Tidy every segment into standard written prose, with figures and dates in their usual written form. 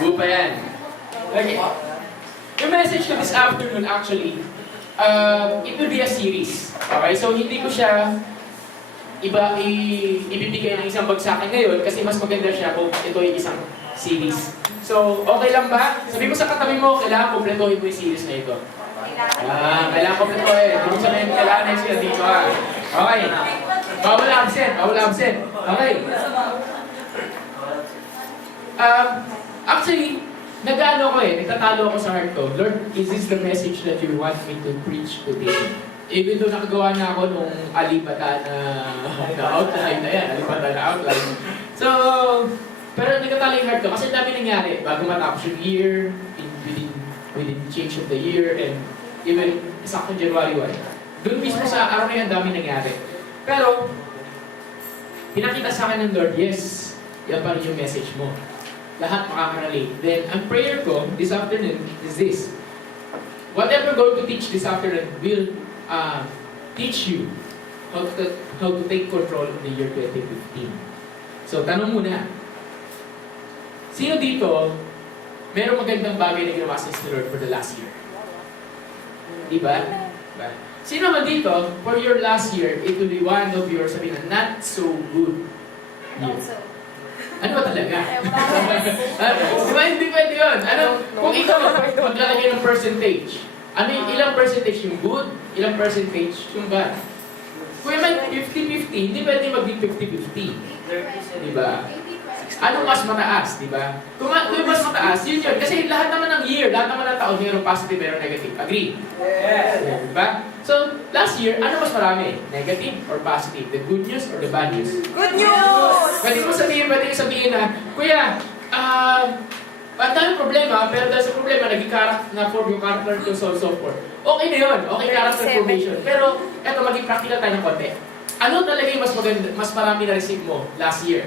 Buo pa yan. Okay. Yung message ko this afternoon actually, it will be a series. Okay? So hindi ko siya ibibigay ng isang bagsakan ngayon kasi mas maganda siya kung ito ay isang series. So, okay lang ba? Sabi mo sa katabi mo, kailangan kumpletuhin mo yung series na ito. Kailangan kumpletuhin. Hindi mo sabihin, kailangan na sila dito ha. Okay. Bawal absent. Bawal absent. Okay. Actually, nag-ano ko nagtatalo ako sa heart ko. Lord, is this the message that you want me to preach today? Even though nakagawa na ako nung alibata na outline na yan, alibata na outline. So, pero nagtatalo yung heart ko kasi dami nangyari bago matapos yung year, within change of the year, and even sakto January 1. Doon mismo sa araw na yan, dami nangyari. Pero, pinakita sa akin ng Lord, yes, yan pa rin yung message mo. Lahat makakarelate. Then, ang prayer ko this afternoon is this. Whatever we're going to teach this afternoon will teach you how to take control of the year 2015. So, tanong muna. Sino dito, merong magandang bagay na ginawa sa Lord for the last year? Diba? Diba? Sino man dito, for your last year, it will be one of your, sabihin na, not so good year. Ano ba talaga? Diba, hindi pwede yun. Ano, kung ikaw maglalagay ng percentage, ano yung ilang percentage yung good, ilang percentage yung bad? Kung may 50-50, hindi pwede maging 50-50. Diba? Ano mas mataas, di ba? Kung mas mataas, yun yun. Kasi lahat naman ng year, lahat naman ng taon, mayroong positive, mayroong negative. Agree? Yes. Di ba? So, last year, ano mas marami? Negative or positive? The good news or the bad news? Good news! Pwede mo sabihin na, Kuya, ang daming problema, pero dahil sa problema, na-form yung character to so forth. Okay na yun. Okay, character formation. Pero, eto, maging practical tayo ng konti. Ano talaga yung mas maganda, mas marami na receive mo last year?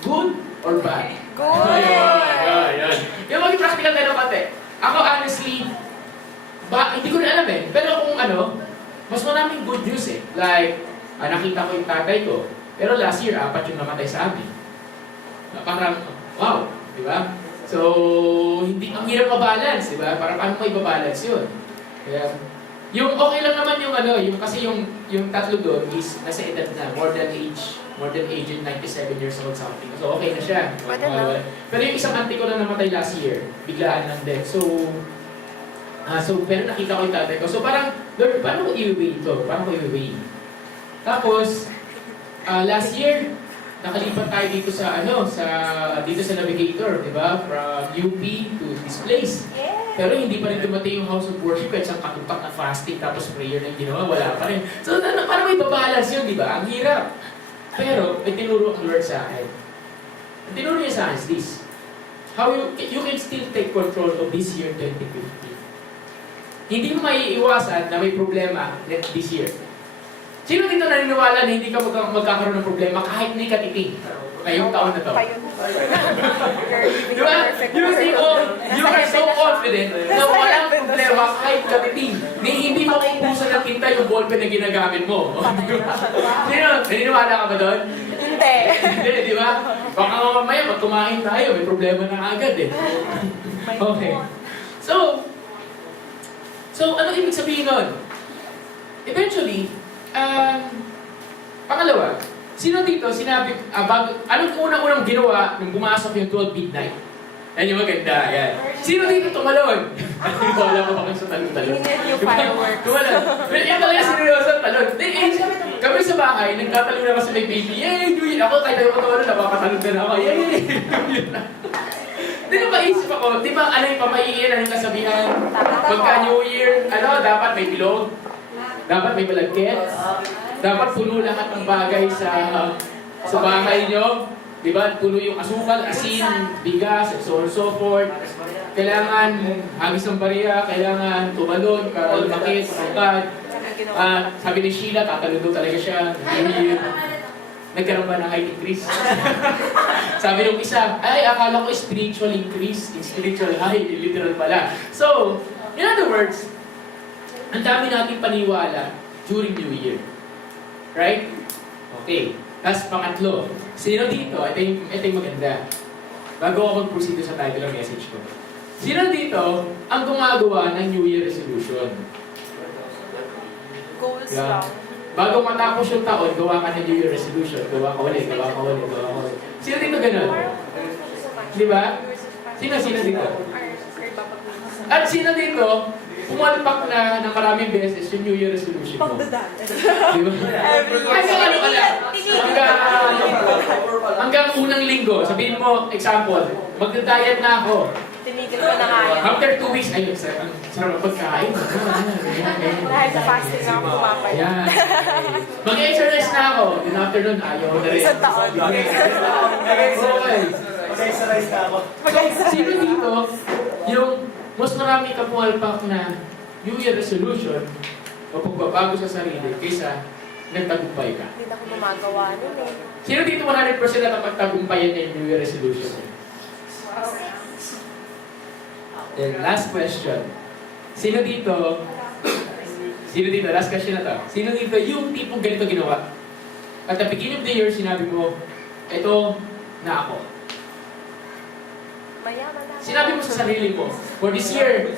Good or bad? Good! Ayan. Yung maging practical tayo ng konti. Ako honestly, hindi ko na alam pero kung mas maraming good news Like, nakita ko yung tatay ko. Pero last year, 4 yung namatay sa amin. Parang, wow, di ba? So, hindi, ang hirap mabalance, di ba? Parang paano mo ibabalance yun? Kaya, yung okay lang naman kasi yung tatlo doon is nasa edad na, more than age 97 years old something. So okay na siya. Pero yung isang auntie ko na namatay last year, biglaan lang din. So pero nakita ko yung tatay ko. So parang, Lord, paano ko i-weigh ito? Paano ko i-weigh? Tapos, last year, nakalipat tayo dito sa Navigator, di ba? From UP to this place. Pero hindi pa rin dumating yung house of worship kahit isang katutak na fasting tapos prayer na ginawa, wala pa rin. So, paano may babalance yun, di ba? Ang hirap. Pero, may tinuro ang Lord sa akin. Ang tinuro niya sa akin is this. How you can still take control of this year 2015. Hindi mo maiiwasan na may problema this year. Sino dito naniniwala na hindi ka magkakaroon ng problema kahit may katiting? Ngayong taon na to. Di ba? You are so confident na walang problema kahit katiting. Hindi mo kukusan ng tinta yung ballpen na ginagamit mo. Sino? Naniniwala ka ba doon? Hindi. Hindi, di ba? Baka mamaya pag kumain tayo, may problema na agad Okay. So ano ibig sabihin nun? Eventually, pangalawa, sino dito sinabi, anong unang-unang ginawa nung pumasok yung 12 midnight? Yan yung maganda, yan. Sino dito tumalon? Wala pa bakit sa talon-talon. Yung fireworks. Tumalon. Yan talaga seryoso, talon. Kami sa bahay, nagtatalon na kasi may baby. Yay! New Year! Ako, kahit ayaw ko tumalon, napapatalon ka na ako. Yay! Di na maisip ako, di ba yung pamaiin, yung kasabihan? Pagka New Year, dapat may bilog. Dapat may malagkits. Dapat puno lahat ng bagay sa bahay nyo. Diba? Puno yung asukal, asin, bigas, and so on and so forth. Kailangan hagis ng bariya, kailangan tumalon, lumakit, sukad. Sabi ni Sheila, tatalon doon talaga siya. Nagkaroon ba ng height increase? Sabi nung isa, akala ko spiritual increase, spiritual high, literal pala. So, in other words, ang dami nating paniwala during New Year. Right? Okay. Tapos pangatlo, sino dito? Ito yung maganda. bago ako mag-proceed sa title ng message ko. Sino dito ang gumagawa ng New Year resolution? Goals Yeah. lang. Bago matapos yung taon, gawa ka ng New Year resolution. Gawa ka ulit, gawa ka ulit, gawa ka ulit. Sino dito ganun? Di ba? Sino dito? At sino dito, pumalpak na ng maraming beses yung New Year resolution mo? Di ba? Every year. Ano ka lang? Hanggang unang linggo, sabihin mo, example, magda-diet na ako. Tinigil ko na kaya. After 2 weeks, ay, ang sarap ng pagkain. Dahil sa fasting na ako pumapay. Yan. Mag-exercise na ako. Then after nun, ayaw na rin. Isang taon. Okay. Mag-exercise na ako. Sino dito, yung mas marami ka pumalpak na New Year resolution o pagbabago sa sarili kaysa nagtagumpay ka? Hindi na ako gumagawa nun eh. Sino dito 100% na pagtagumpayan niya yung New Year resolution? Then last question. Sino dito, last question na to. Sino dito yung tipong ganito ginawa? At the beginning of the year, sinabi mo, ito na ako. Mayaman na. Sinabi mo sa sarili mo, for this year,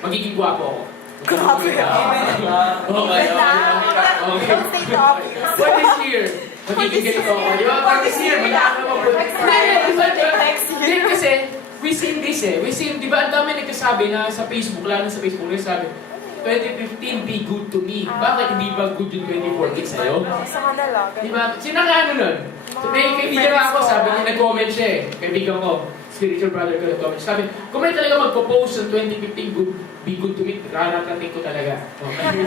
magiging gwapo ako. Grabe. Okay. Don't say the obvious. For this year, magiging ganito ako. Di ba? For this year, magkakaroon ako. Hindi, kasi, we seen this eh. We seen, di ba, ang dami nagkasabi na sa Facebook, lalo sa Facebook, nagsasabi, 2015, be good to me. Bakit hindi ba good yung 2014 sa'yo? Sa kanila. Di ba? Sino ka ano nun? So, may kaibigan ako, sabi niya, nag-comment siya eh. Kaibigan ko, spiritual brother ko, nag-comment. Sabi, kung may talaga magpo-post sa 2015, be good to me, raratating ko talaga. Okay.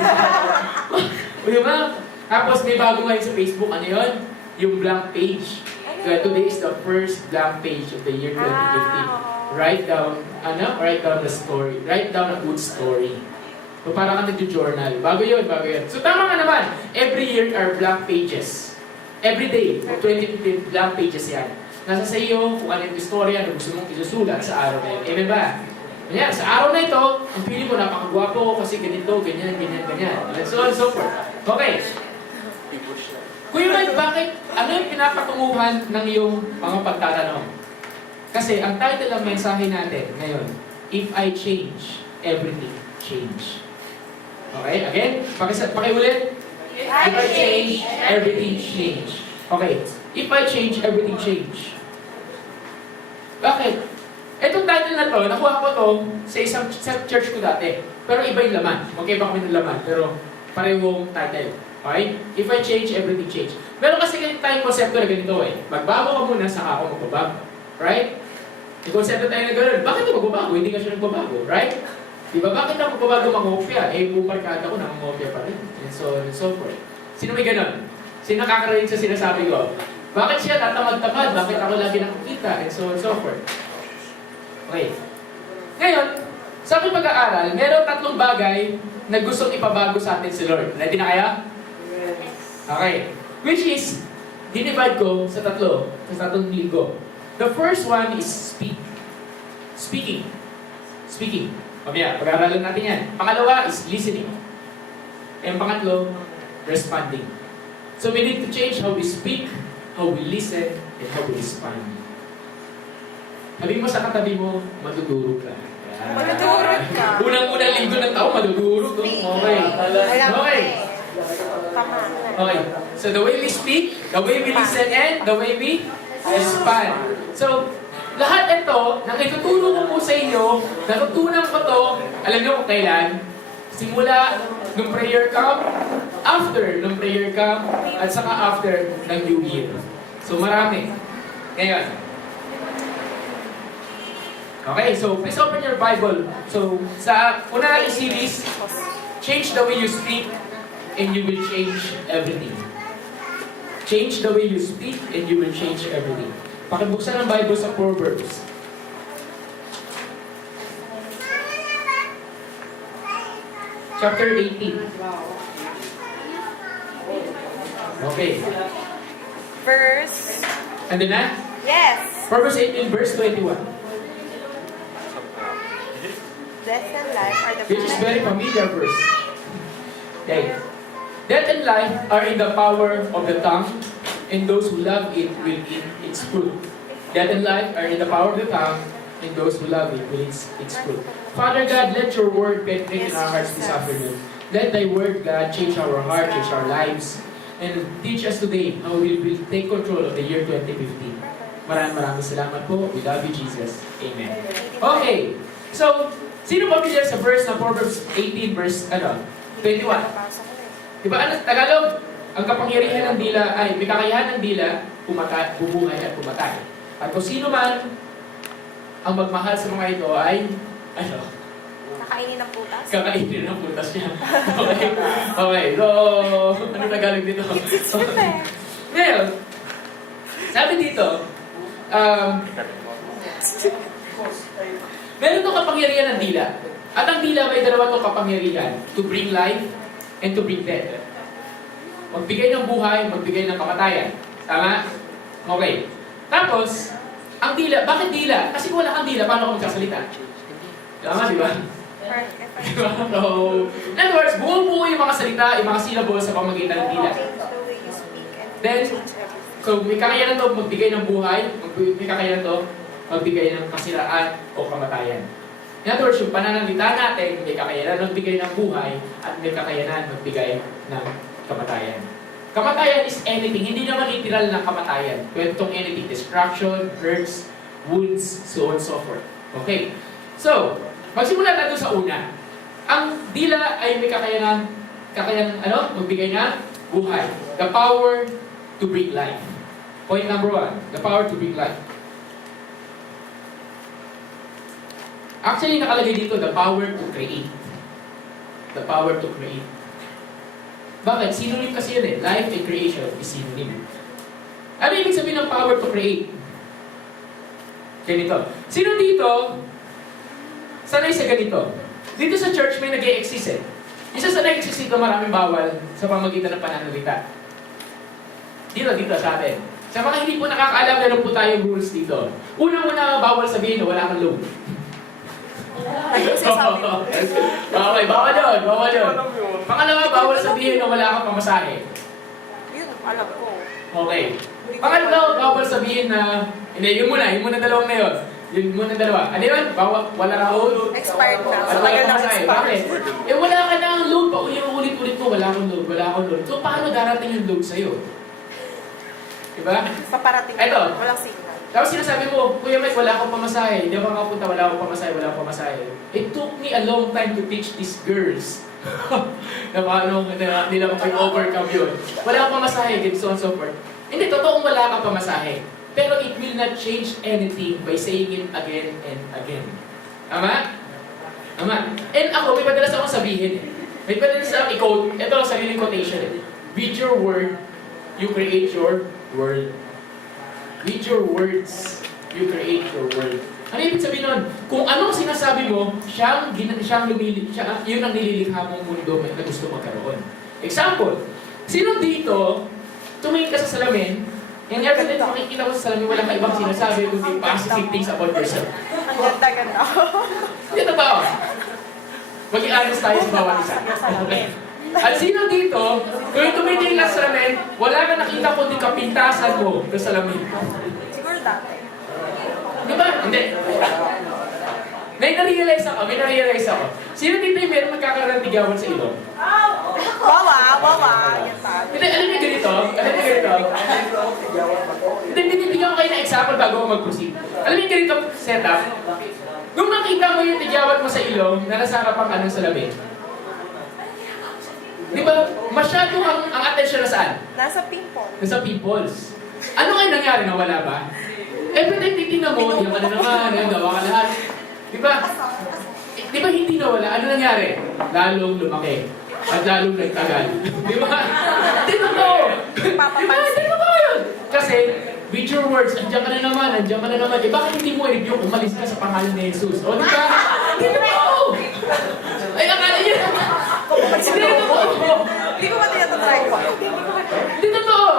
O di ba? Tapos may bago ngayon sa Facebook, ano yun? Yung blank page. Kaya today is the first blank page of the year 2015. Write down the story. Write down a good story. So parang ka nag-journal. Bago yun. So tama nga naman. Every year are blank pages. Every day, for 2015, blank pages yan. Nasa sa iyo kung ano yung istorya na gusto mong isusulat sa araw na yun. Amen ba? Kanya, sa araw na ito, ang feeling ko napakagwapo ko kasi ganito, ganyan. And so on and so forth. Okay. Kuya Mike, bakit? Ano yung pinapatunguhan ng iyong mga pagtatanong? Kasi ang title ng mensahe natin ngayon, If I Change, Everything Change. Okay, again, pakiulit. If I change, everything change. Okay, if I change, everything change. Bakit? Itong title na to, nakuha ko to sa isang church ko dati. Pero iba yung laman. Okay ba kami ng laman? Pero parehong title. Okay? If I change, everything change. Meron kasi tayong konsepto na ganito eh. Magbago ka muna, saka ako magbabago. Right? Yung konsepto tayo na gano'n. Bakit yung magbabago? Hindi ka siya nagbabago. Right? Diba? Bakit ako magbabago mangopya? Eh, bumarkada ko, nakangopya pa rin. And so on and so forth. Sino may gano'n? Sino nakakarinig sa sinasabi ko? Bakit siya tatamad-tamad? Bakit ako lagi nakikita? And so on and so forth. Okay. Ngayon, sa aking pag-aaral, meron 3 bagay na gustong ipabago sa atin si Lord. Ready na kaya? Okay. Which is, dinivide ko sa 3 linggo. The first one is speaking. Mamaya, pag-aaralan natin yan. Pangalawa is listening. And pangatlo, responding. So we need to change how we speak, how we listen, and how we respond. Sabi mo sa katabi mo, madudurog ka. Yan. Madudurog ka. Unang-unang linggo ng taon, madudurog. Okay. Okay. Tama. Okay. So the way we speak, the way we listen, and the way we respond. So, lahat ito, nang ituturo ko po sa inyo, natutunan ko to, alam niyo kung kailan? Simula nung prayer camp, after nung prayer camp, at saka after ng New Year. So, marami. Ngayon. Okay, so please open your Bible. So, sa una natin series, change the way you speak, and you will change everything. Change the way you speak, and you will change everything. Pakibuksan ang Bible sa Proverbs. Chapter 18. Okay. Verse. Andun na? Yes. Proverbs 18, verse 21. Death and life are the Which is very familiar verse. Okay. Death and life are in the power of the tongue, and those who love it will eat its fruit. Death and life are in the power of the tongue, and those who love it will its fruit. Father God, let your word penetrate in our hearts this afternoon. Let thy word, God, change our heart, change our lives, and teach us today how we will take control of the year 2015. Maraming salamat po. We love you, Jesus. Amen. Okay. So, sino familiar sa verse ng Proverbs 18 verse 21? Diba, Tagalog? Ang kapangyarihan ng dila ay, may kakayahan ng dila, bumuhay at pumatay. At kung sino man ang magmahal sa mga ito ay, Nakainin ng putas? kakainin ng putas niya. Okay. Okay. So, ano Tagalog dito? Ngayon, sabi dito, meron itong kapangyarihan ng dila. At ang dila may dalawa itong kapangyarihan, to bring life and to bring death. Magbigay ng buhay, magbigay ng kamatayan. Tama? Okay. Tapos, ang dila, bakit dila? Kasi kung wala kang dila, paano ka magsasalita? Tama, di ba? Diba? So, in other words, buo-buo yung mga salita, yung mga syllables sa pamagitan ng dila. Then, so may kakayanan to magbigay ng buhay, may kakayanan to magbigay ng kasiraan o kamatayan. In other words, yung pananalita natin, may kakayanan magbigay ng buhay at may kakayanan magbigay ng kamatayan. Kamatayan is anything, hindi naman literal na kamatayan. Pwede itong anything, destruction, hurts, wounds, so on and so forth. Okay. So, magsimula tayo sa una. Ang dila ay may kakayanan magbigay ng buhay. The power to bring life. Point number 1, the power to bring life. Actually, nakalagay dito, the power to create. The power to create. Bakit? Synonym kasi yun eh. Life and creation is synonym. Ano ibig sabihin ng power to create? Ganito. Sino dito sanay sa ganito? Dito sa church may nag-e-exist eh. Isa sa nag-exist dito maraming bawal sa pamagitan ng pananalita. Dito sa atin. Sa mga hindi po nakakaalam, meron po tayong rules dito. Unang-una, bawal sabihin na wala kang loan. Okay, bawal yun. Pangalawa, bawal sabihin na wala kang pamasahe. Yun, alam ko. Okay. Pangalawa, bawal sabihin na, hindi, yun muna dalawang na yun. Yun muna dalawa. Ano yun? Wala ka load? Expired na. Wala kang pamasahe. Bakit? Wala ka na ang load. Ulit-ulit mo, wala akong load. So, paano darating yung load sa'yo? Diba? Paparating. Eto. Walang signal. Tapos sinasabi mo, Kuya Mike, wala akong pamasahe. Hindi ako makapunta, wala akong pamasahe. It took me a long time to teach these girls na paano nila mag-overcome yun. Wala akong pamasahe, and so on and so forth. Hindi, totoong wala kang pamasahe. Pero it will not change anything by saying it again and again. Tama? And ako, may madalas akong sabihin eh. May madalas akong i-quote. Ito ang sariling quotation eh. With your word, you create your world. With your words, you create your world. Ano ibig sabihin nun? Kung anong sinasabi mo, yun ang nililikha mong mundo na gusto magkaroon. Example, sino dito, tumingin ka sa salamin, and every time makikita ko sa salamin, wala ka ibang sinasabi, kundi positive things about yourself. Ang ganda-ganda. Hindi ito ba? Maging honest tayo sa bawat isa. Okay. At sino dito, kung tumitingin ka sa salamin, wala ka nakita kundi kapintasan mo sa salamin. Siguro dati. Di ba? Hindi. May na-realize ako. Sino dito yung meron magkakaroon ng tigawan sa ilong? Wawa. Yan pa. Hindi, alam niyo ganito? Hindi, binibigyan ko kayo ng example bago ako mag-proceed. Alam niyo ganito setup? Nung nakita mo yung tigawan mo sa ilong na nasa harapan ka ng salamin, di ba, masyado ang attention na saan? Nasa pimple. Nasa pimples. Ano nga nangyari? Nawala ba? Every time titignan mo, yung ano naman, yung gawa ka lahat. Di ba? Di ba hindi nawala? Ano nangyari? Lalong lumaki. At lalong nagtagal. Di ba? Hindi totoo. Di ba? Hindi totoo yun. Kasi, with your words, andiyan ka na naman. Eh, bakit hindi mo i-review? Umalis ka sa pangalan ni Jesus. O, di ba? Hindi totoo. Ay, akala niya. Hindi totoo. Hindi ko ba tinatry ko? Hindi totoo.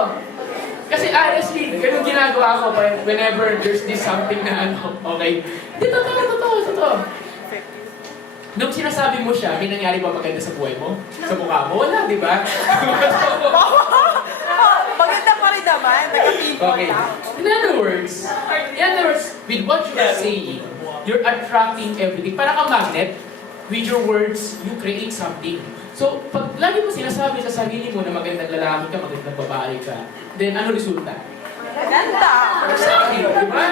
Kasi honestly, ganun ginagawa ko whenever there's this something na ano, okay? Hindi totoo. Nung sinasabi mo siya, may nangyari ba maganda sa buhay mo? Sa mukha mo? Wala, di ba? Maganda pa rin naman. Nagka-pinpoint Okay. lang. In other words, with what you are saying, you're attracting everything. Para kang magnet, with your words, you create something. So, pag lagi mo sinasabi sa sarili mo na magandang lalaki ka, magandang babae ka, then ano resulta? Ganda. Exactly, di ba?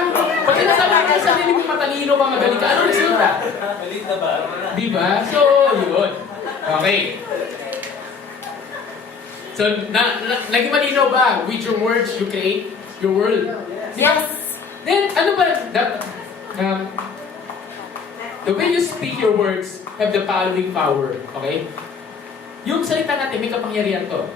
Pag sinasabi mo sa sarili mo matalino ka, magaling ka, ano resulta? Di ba? So, yun. Okay. So, naging malinaw ba? With your words, you create your world. Di ba? Then, ano ba? The way you speak your words have the following power. Okay? Yung salita natin, may kapangyarihan to.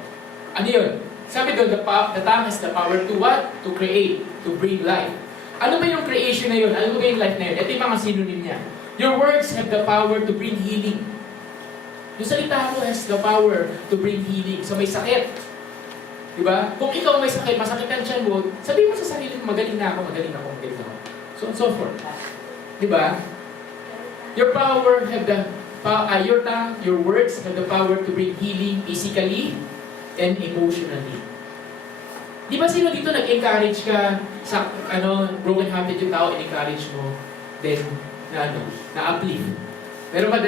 Ano yun? Sabi doon, the tongue has the power to what? To create, to bring life. Ano ba yung creation na yun? Ano ba yung life na yun? Ito yung mga synonym niya. Your words have the power to bring healing. Yung salita mo has the power to bring healing. So may sakit. Diba? Kung ikaw may sakit, masakitan siya mo, sabihin mo sa sarili mo, magaling na ako, magaling ako, magaling ako. So on so forth. Diba? Your power have the your tongue, your words have the power to bring healing physically and emotionally. Di ba sino dito nag-encourage ka sa broken-hearted yung tao, in-encourage mo, then na-uplift? Meron ba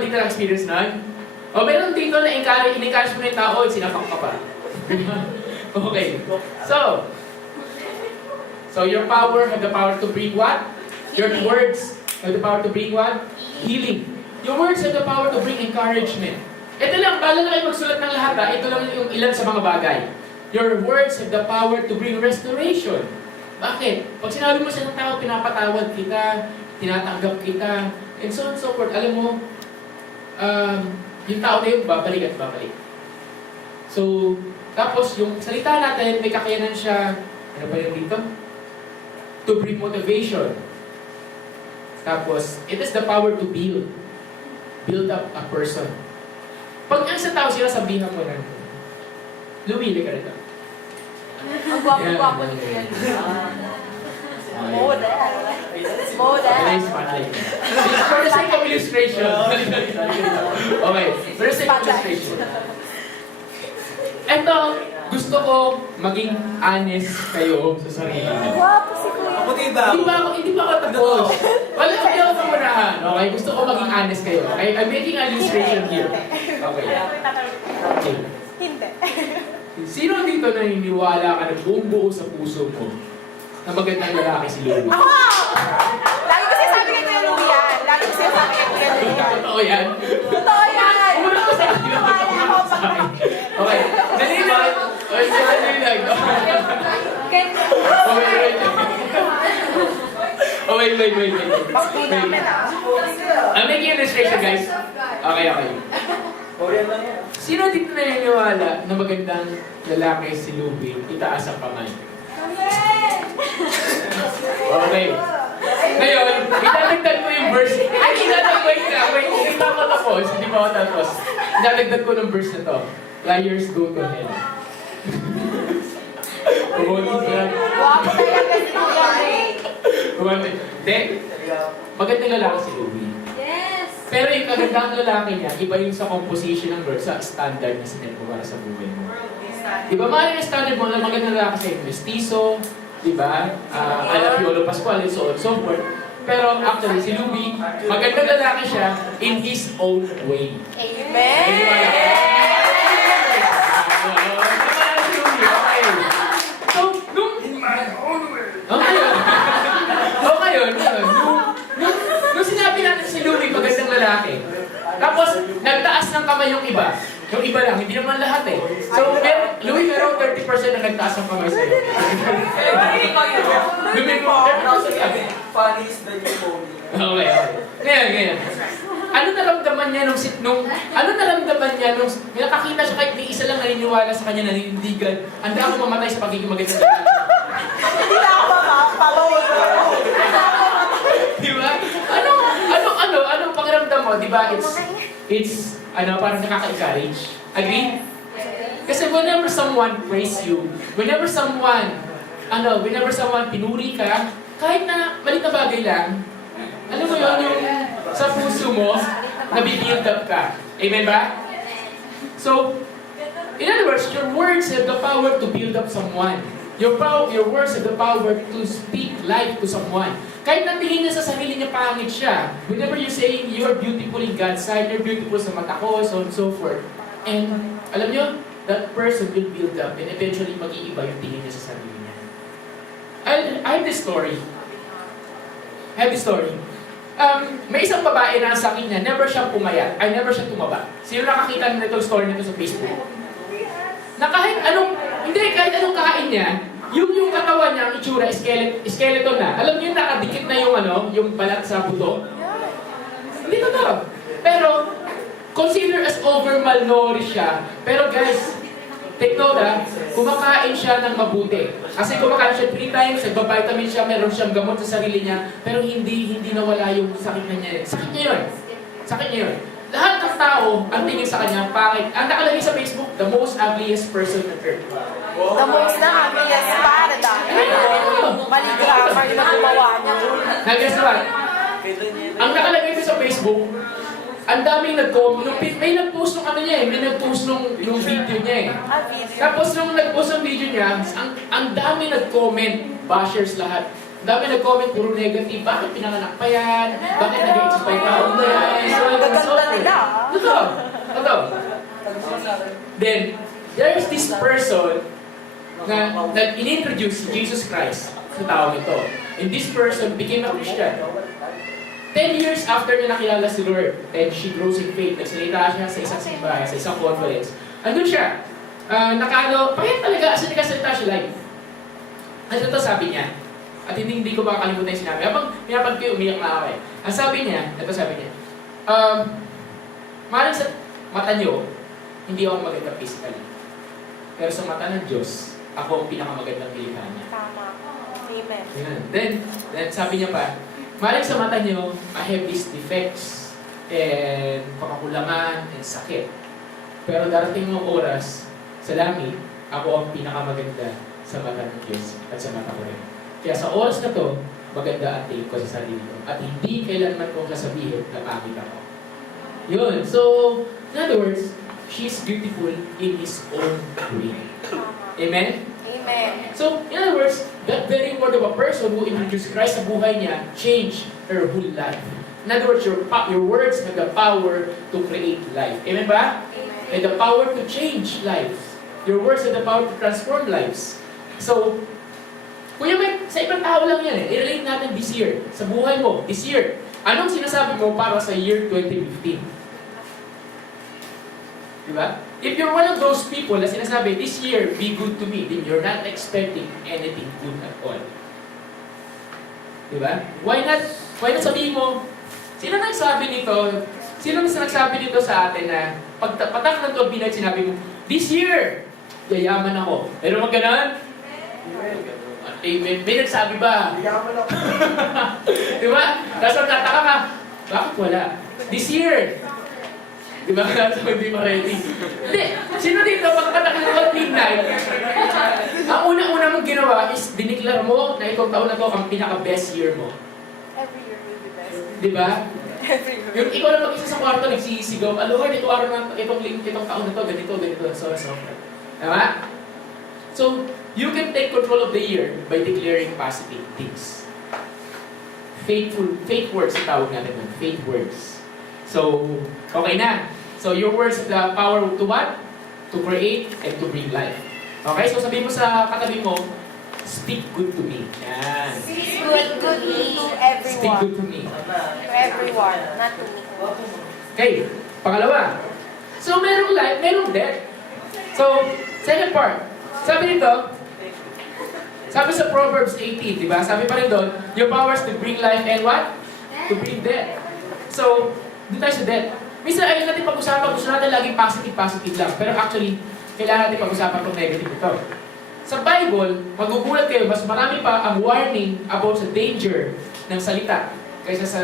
dito na-experience nun? O meron dito na-encourage mo na yung tao, sinapak ka pa. Okay. So your power have the power to bring what? Your words have the power to bring what? Healing. Your words have the power to bring encouragement. Ito lang, bala na kayo magsulat ng lahat ha. Ito lang yung ilan sa mga bagay. Your words have the power to bring restoration. Bakit? Pag sinabi mo sa isang tao, pinapatawad kita, tinatanggap kita, and so on and so forth. Alam mo, yung tao na yun, babalik at babalik. So, tapos yung salita natin, may kakayanan siya, ano ba yung dito? To bring motivation. Tapos, it has the power to build up a person. Pag ang isang tao sinasabihan mo na, lumili ka rito. Ang gwapo-gwapo nito yan. Model. Nice spotlight. For the sake of illustration. Okay, for the sake of illustration. Ito, gusto ko maging honest kayo sa sarili. Gwapo si Kuya. Hindi ba ako tapos? Wala kayo ako murahan. Okay, gusto ko maging honest kayo. Okay, I'm making an illustration here. Okay. Okay. Hindi. Sino dito naniniwala ka na buong buo sa puso mo na magandang lalaki si Louie? Ako! Lagi ko sinasabi kay Kuya Louie yan. Lagi ko sinasabi kay Kuya Louie yan. Totoo yan? Totoo yan! Umunod ko sa akin. Okay. Naniniwala. Okay, naniniwala. Oh, wait. Bakti namin ah. I'm making an illustration, guys. Okay. Sino dito naniniwala na magandang lalaki si Louie, itaas ang kamay? Okay. Ngayon, idadagdag ko yung verse. Ay, wait, hindi pa ako tapos. Idadagdag ko ng verse na to. Liars go to hell. Gwapo talaga si Kuya Louie. Then, magandang lalaki si Louie. Yes! Pero yung kagandang lalaki niya, iba yung sa composition ng verse, sa standard na sinet mo para sa buhay mo. Diba, maaaring yung standard mo na magandang lalaki sa'yo, mestizo, diba, alam Piolo Pascual, and so on, so forth. Pero actually, si Louie, magandang lalaki siya in his own way. Amen! So, nung sinabi natin si Louie, magandang lalaki, tapos nagtaas ng kamay yung iba. Yung iba lang, hindi naman lahat eh. So, Louie, meron 30% na nagtaas ng kamay sa'yo. Funny is the new pony. Okay. Ngayon. Ano naramdaman niya nung may nakakita siya kahit may isa lang naniniwala sa kanya, naninindigan, handa ako mamatay sa pagiging magandang lalaki. Hindi na ako mapapawag. Diba? Anong pakiramdam mo? Diba? It's parang nakaka-encourage. Agree? Kasi whenever someone praise you, whenever someone pinuri ka, kahit na malit na bagay lang, alam mo yun, yung sa puso mo, nabibuild up ka. Amen ba? So, In other words, your words have the power to build up someone. Your words have the power to speak life to someone. Kahit natingin niya sa sarili niya pangit siya, whenever you're saying you're beautiful in God's sight, you're beautiful sa mata ko, so on and so forth. And alam niyo, that person will build up and eventually mag-iiba yung tingin niya sa sarili niya. I have this story. May isang babae na sa akin niya, never siyang pumayat, never siyang tumaba. Sino nakakita na itong story nito sa Facebook? Na kahit anong kain niya, yung katawan niya, ang itsura, skeleton na. Alam niyo, nakadikit na yung balat sa buto? Hindi totoo. Pero, consider as over-malnourished siya. Pero guys, take note kumakain siya ng mabuti. Kasi kumakain siya 3 times, nagba-vitamin siya, meron siyang gamot sa sarili niya, pero hindi nawala yung sakit na niya. Sakit niya yun. Lahat ng tao, ang tingin sa kanya, pangit. Ang nakalagay sa Facebook, the most ugliest person on earth. The most na ugliest paradise. Maligramar yung gumawa niya. Guess what? Ang nakalagay ko sa Facebook, ang daming nag-comment. May nag-post nung may nag-post nung video niya eh. Video. Tapos nung nag-post ng video niya, ang daming nag-comment, bashers lahat. Ang dami nag-comment, puro negative. Bakit pinanganak pa yan? Bakit nag-expire pa ako na yan? So, Gaganda nila. Totoo. Then, there's this person na in-introduce si Jesus Christ sa taong ito. And this person became a Christian. 10 years after niya nakilala si Lord, and she grows in faith, nagsalita siya sa isang simbahan, sa isang conference. Andun siya. Pahit talaga, as in nagkasalita siya live. Ano ito sabi niya? At hindi ko makakalimutan yung sinabi. Habang pinapag ko, umiyak na ako eh. Ang sabi niya, maaaring sa mata niyo, hindi ako maganda physically. Pero sa mata ng Diyos, ako ang pinakamagandang pilihan niya. Tama. Amen. Then sabi niya pa, maaaring sa mata niyo, I have these defects, and pakakulangan, and sakit. Pero darating ng oras, sa langit, ako ang pinakamaganda sa mata ng Diyos at sa mata ko rin. Kaya sa oras na to, maganda ang tingin ko sa sarili ko. At hindi kailanman kong sasabihin na pangit ako. Yun. So, in other words, she's beautiful in His own way. Amen? Amen. So, in other words, that very word of a person who introduced Christ sa buhay niya changed her whole life. In other words, your words have the power to create life. Amen ba? Amen. And the power to change lives. Your words have the power to transform lives. So, kuya Mike, sa ibang tao lang yan eh. I-relate natin this year. Sa buhay mo, this year. Anong sinasabi mo para sa year 2015? Diba? If you're one of those people na sinasabi, this year, be good to me, then you're not expecting anything good at all. Diba? Why not sabihin mo, sino nagsabi nito sa atin na patak ng tuwag binag sinabi mo, this year, yayaman ako. Pero magganon? May nagsabi ba? Yaman ako. Diba? Tapos magtataka ka, bakit wala? This year. Diba? So, hindi pa ready. Hindi. Sino dito, pagkatak ng midnight, ang una-una mong ginawa is diniklar mo na itong taon na to ang pinaka-best year mo. Every year will be best. Diba? Every year. Yung ikaw lang mag-isa sa kwarto, nagsisigaw, Lord, itong taon na to, ganito, so. Diba? So, you can take control of the year by declaring positive things. Faith words, tawag natin nun. Faith words. So, okay na. So, your words have the power to what? To create and to bring life. Okay? So, sabihin mo sa katabi mo, speak good to me. Yan. Speak good to Speak everyone. good to me. To everyone, not to me. Okay. Pangalawa. So, merong life, merong death. So, second part. Sabi nito, sabi sa Proverbs 18, di ba? Sabi pa rin doon, your powers to bring life and what? To bring death. So, doon tayo sa death. Minsan ayaw natin pag-usapan, gusto natin laging positive lang. Pero actually, kailangan natin pag-usapan itong negative ito. Sa Bible, magugulat kayo, mas marami pa ang warning about sa danger ng salita kaysa sa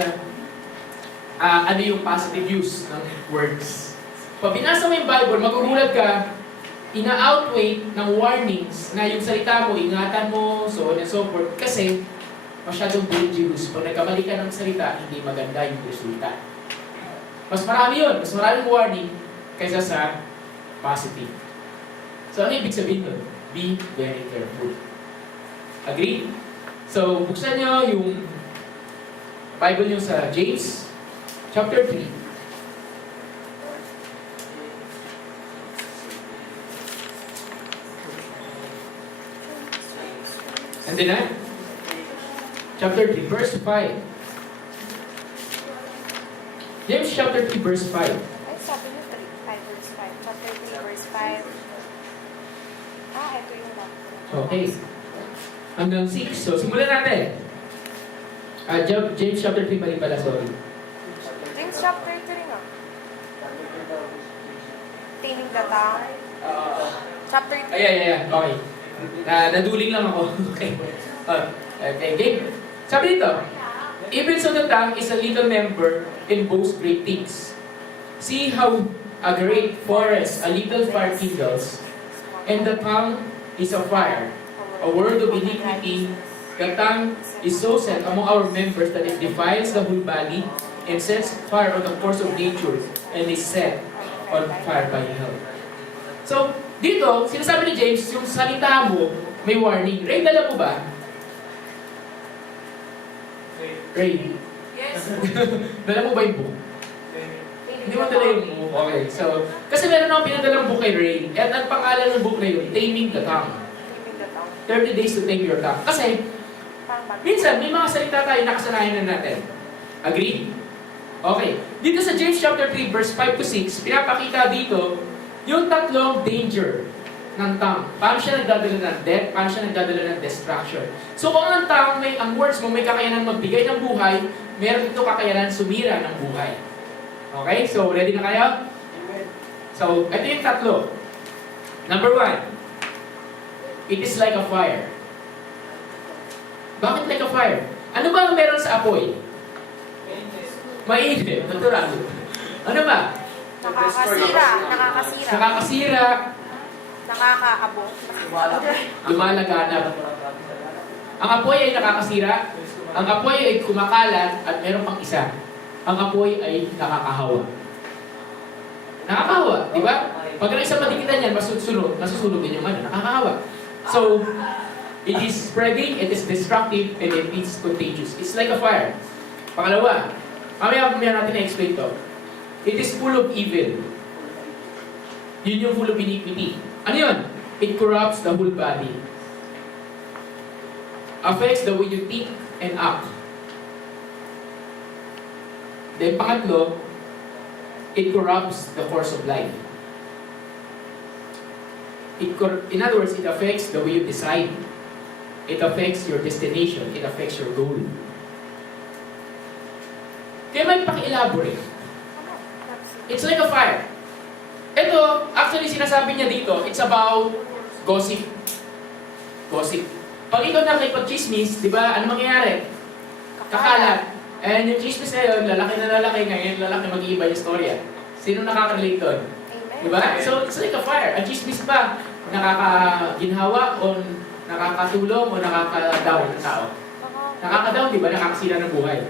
ano yung positive use ng words. Pag binasa mo yung Bible, magugulat ka, ina-outweigh ng warnings na yung salita mo, ingatan mo, so on and so forth, kasi masyadong dangerous. Pag nagkamali ka ng salita, hindi maganda yung resulta. Mas marami yun. Mas maraming warning kaysa sa positive. So, ano ibig sabihin nun? Be very careful. Agree? So, buksan nyo yung Bible nyo sa James, chapter 3. Andun na? Chapter 3, verse 5. James chapter 3, verse 5. Ay, sabi niyo 5 verse 5. Chapter 3 verse 5. Ito yung lang. Okay. Hanggang 6. So, simulan natin. James chapter 3 mali pala, sorry. James chapter 3 nga. Tining data. Chapter 3. Ayan. Okay. Naduling lang ako. Okay. Okay, game. Sabi dito, even so the tongue is a little member and boasts great things. See how a great forest a little fire kindles, and the tongue is a fire, a word of iniquity. The tongue is so set among our members that it defiles the whole body and sets fire on the course of nature and is set on fire by hell. So, dito, sinasabi ni James, yung salita mo, may warning. Ray, dala mo ba? Ray. Yes. Dala mo ba yung book? Hindi mo dala yung book. Okay, so, kasi meron akong pinadalang book kay Ray. At ang pangalan ng book na yun, Taming the Tongue. Tining data. 30 Days to Tame Your Tongue. Kasi, minsan, may mga salita tayo nakasanayan na natin. Agree? Okay. Dito sa James chapter 3, verse 5 to 6, pinapakita dito yung tatlong danger ng tongue. Paano siya nagdadala ng death? Paano siya nagdadala ng destruction? So kung ang tongue, ang words mo may kakayanan magbigay ng buhay, meron ito kakayanan sumira ng buhay. Okay? So, ready na kayo? So, ito yung tatlo. Number 1, it is like a fire. Bakit like a fire? Ano ba ang meron sa apoy? Mainit. Natural. Ano ba? Nakakasira. Nakakasira. Nakakaabot. Lumalaganap. Ang apoy ay nakakasira. Ang apoy ay kumakalat at meron pang isa. Ang apoy ay nakakahawa. Nakakahawa, di ba? Pag ang isang madikitan yan, masusunog din yung ano, nakakahawa. So, it is spreading, it is destructive, and it is contagious. It's like a fire. Pangalawa, mamaya natin na-explain to. It is full of evil. Yun yung full of iniquity. Ano yun? It corrupts the whole body. Affects the way you think and act. Then pangatlo, it corrupts the course of life. In other words, it affects the way you decide. It affects your destination. It affects your goal. Kaya may paki-elaborate. It's like a fire. Ito, actually sinasabi niya dito, it's about gossip. Gossip. Pag ikaw nakikipag-chismis, di ba, ano mangyayari? Kakalat. And yung chismis na yun, lalaki na lalaki, ngayon lalaki mag-iiba yung storya. Sino nakaka-relate doon? Di ba? So, it's like a fire. Ang chismis ba, nakakaginhawa o nakakatulong o nakaka-down ng tao? Nakaka-down, di ba? Nakakasira ng buhay.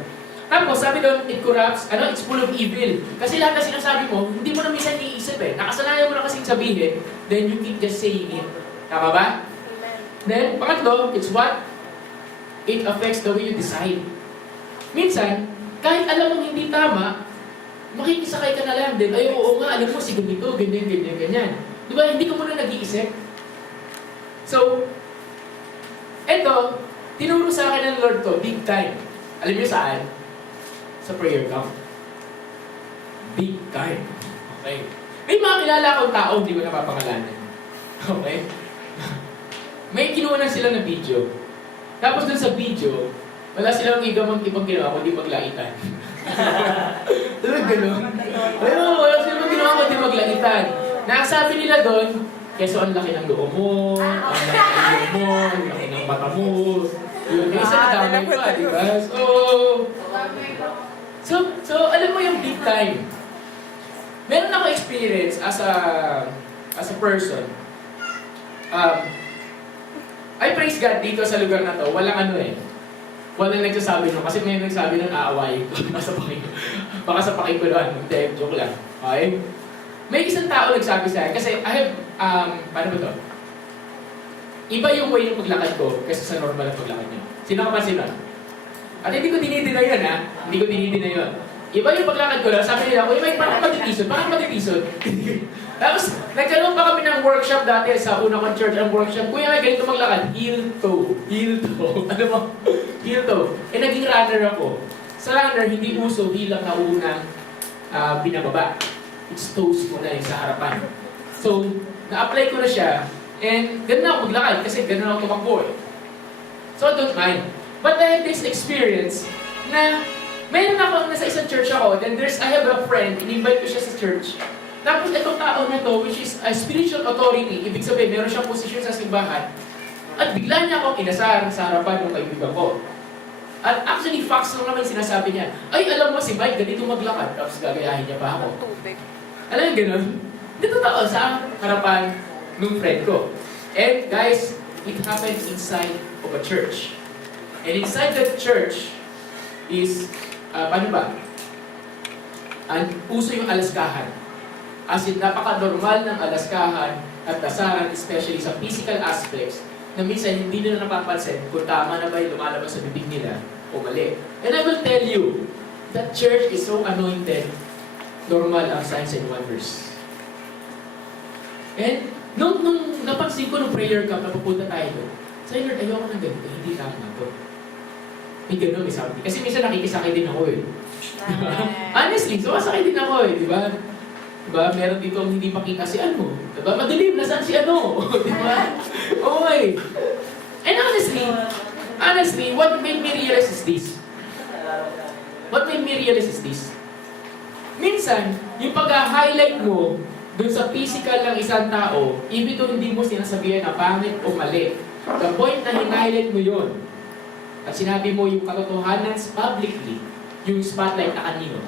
Tapos, sabi doon, it corrupts, it's full of evil. Kasi lahat na sinasabi mo, hindi mo na minsan iisip eh. Nakasanayan mo na kasing sabihin, then you keep just saying it. Tama ba? Then, pangatlo, it's what? It affects the way you decide. Minsan, kahit alam mong hindi tama, makikisakay ka na lang din. Ay, oo nga, alam mo, si ganito, ganyan. Di ba, hindi ka muna nag-iisip? So, eto, tinuro sa akin ng Lord to, big time. Alam niyo saan? Sa prayer camp. Big time. Okay. May mga kilala akong tao, hindi ko napapangalanan. Okay? May kinuha sila na video. Tapos dun sa video, wala silang ibang ginawa kundi maglaitan. Diba gano'n? Wala silang ginawa kundi maglaitan. Nasabi nila doon, keso ang laki ng loob mo, ang laki ng ilong mo, ang laki ng mata mo. Yun, yung isa nadamay pa, di ba? So, alam mo yung big time. Meron ako experience as a person. I praise God dito sa lugar na to, walang walang nagsasabi nun. Kasi may nagsabi nun, aawayin ko. Baka sa pakikulan. Hindi, joke lang. Okay? May isang tao nagsabi sa akin, kasi I have paano ba to? Iba yung way ng paglakad ko kaysa sa normal na paglakad niyo. Sino ka pa sino? At hindi ko dinidina yun, ha? Hindi ko dinidina yun. Iba yung paglakad ko lang, sabi nila, Kuya Mike, parang magtitisod, parang magtitisod. Tapos, nagkaroon pa kami ng workshop dati sa una kong church, ang workshop, Kuya Mike, ganito maglakad, heel toe. Ano mo? Heel toe. Eh, naging runner ako. Sa runner, hindi uso, heel lang na unang binababa. It's toes mo na yung sa harapan. So, na-apply ko na siya, and ganun ako maglakad, kasi ganun ako tumakbo eh. So, I don't mind. But I had this experience na mayroon ako, nasa isang church ako, then I have a friend, in-invite ko siya sa church. Tapos itong tao na to, which is a spiritual authority, ibig sabihin, meron siyang posisyon sa simbahan, at bigla niya akong inasar sa harapan ng kaibigan ko. At actually, facts lang naman sinasabi niya, ay, alam mo si Mike, ganito maglakad, tapos gagayahin niya pa ako. Alam mo ganun? Dito tao sa harapan ng friend ko. And guys, it happened inside of a church. And inside that church is, paano ba? Uso yung alaskahan. As in, napaka-normal ng alaskahan at dasaran, especially sa physical aspects, na minsan hindi nila napapansin kung tama na ba yung lumalabas sa bibig nila o mali. And I will tell you, that church is so anointed, normal ang signs and wonders. And nung napansin ko nung prayer camp na pupunta tayo doon, sabi, Lord, ayoko ng ganito, hindi tama na to. May gano'n, may sabi. Kasi minsan nakikisakay din ako eh. Diba? Honestly, sumasakay din ako eh, di ba? Diba? Meron dito ang hindi makita si ano. Diba? Madilim, nasaan si ano? Diba? Okay. And honestly, what made me realize is this. What made me realize is this. Minsan, yung pag-highlight mo dun sa physical ng isang tao, even though hindi mo sinasabihan na pangit o mali, the point na hinighlight mo yun, at sinabi mo yung katotohanan publicly, yung spotlight na kanino,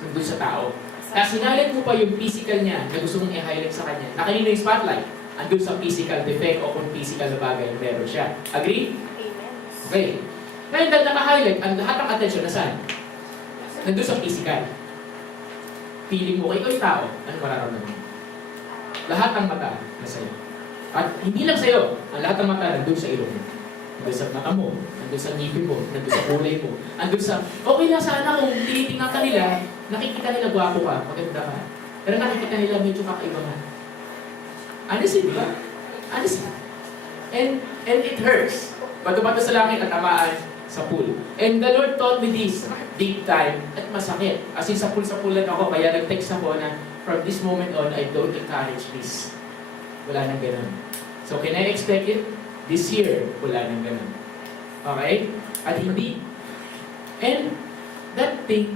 nandun sa tao. Tapos hinighlight mo pa yung physical niya na gusto mong i-highlight sa kanya. Na kanino yung spotlight? Andun sa physical defect o kung physical na bagay na meron siya. Agree? Amen. Okay. Ngayon, dahil naka-highlight, ang lahat ng attention na saan? Nandun sa physical. Feeling mo, ikaw yung tao, ano mararamdaman mo? Lahat ng mata na sa'yo. At hindi lang sa'yo, ang lahat ng mata nandun sa ilong mo. Nandun sa mata mo, nandun sa ngipin mo, nandun sa kulay mo, nandun sa... Okay lang sana kung tinitingnan ka nila, nakikita nila gwapo ka, maganda ka. Pero nakikita nila medyo kakaiba ka. Honestly, di ba? Honestly. And it hurts. Bato-bato sa langit at tamaan sa pool. And the Lord taught me this big time at masakit. As in, sa pool-sa-poolan ako, kaya nag-text ako na from this moment on, I don't encourage this. Wala nang ganun. So, can I expect it? This year, wala nang ganun. Okay? At hindi. And that thing,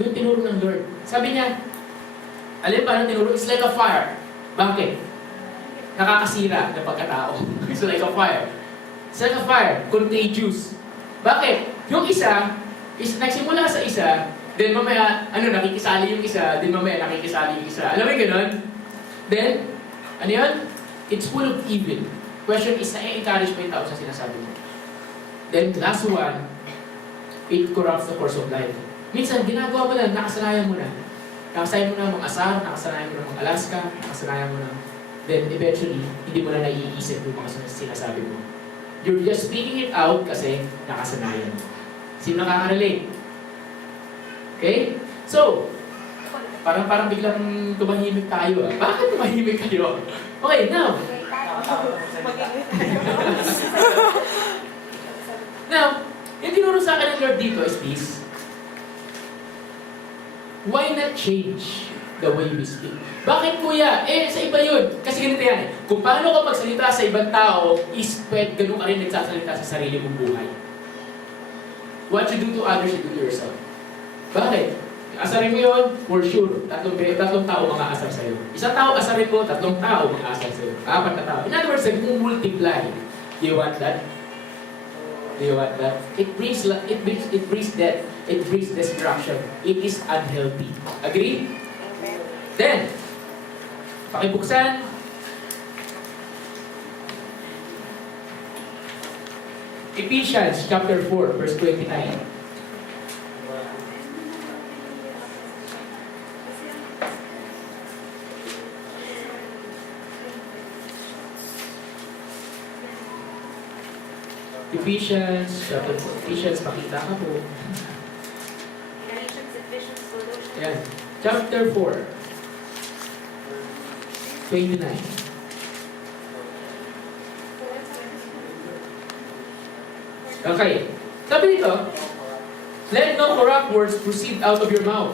doon tinuro ng Lord. Sabi niya, alam paano tinuro? It's like a fire. Bakit? Nakakasira ng pagkatao. It's like a fire. It's like a fire. Contagious. Bakit? Yung isa, nagsimula sa isa, then mamaya, nakikisali yung isa, then mamaya nakikisali yung isa. Alam mo yung ganun? Then, ano yun? It's full of evil. Question is, na-encourage mo yung tao sa sinasabi mo. Then, last one, it corrupts the course of life. Minsan, ginagawa mo na, nakasanayan mo na. Nakasanayan mo na mga asar, nakasanayan mo na mga Alaska, nakasanayan mo na. Then, eventually, hindi mo na naiisip yung mga sinasabi mo. You're just speaking it out kasi nakasanayan. Sino nakaka-relate? Okay? So, parang biglang tumahimik tayo. Bakit tumahimik kayo? Okay, now. Now, yung tinuro sa akin ng Lord dito is this. Why not change the way we speak? Bakit kuya? Sa iba yun. Kasi ganito yan. Kung paano ka magsalita sa ibang tao, is ganun ka rin nagsasalita sa sarili mong buhay. What you do to others, you do to yourself. Bakit? Asarin mo yun, for sure. Tatlong tao mga asar sa'yo. Isang tao asarin mo, tatlong tao mga asar sa'yo. 4 na tao. In other words, multiply. Do you want that? Do you want that? It brings death. It brings destruction. It is unhealthy. Agree? Amen. Then, pakibuksan. Ephesians chapter 4, verse 29. Ephesians, makita ka po. Galatians, Ephesians, Colossians. Ayan. Chapter 4. 29. Okay. Sabi dito, let no corrupt words proceed out of your mouth,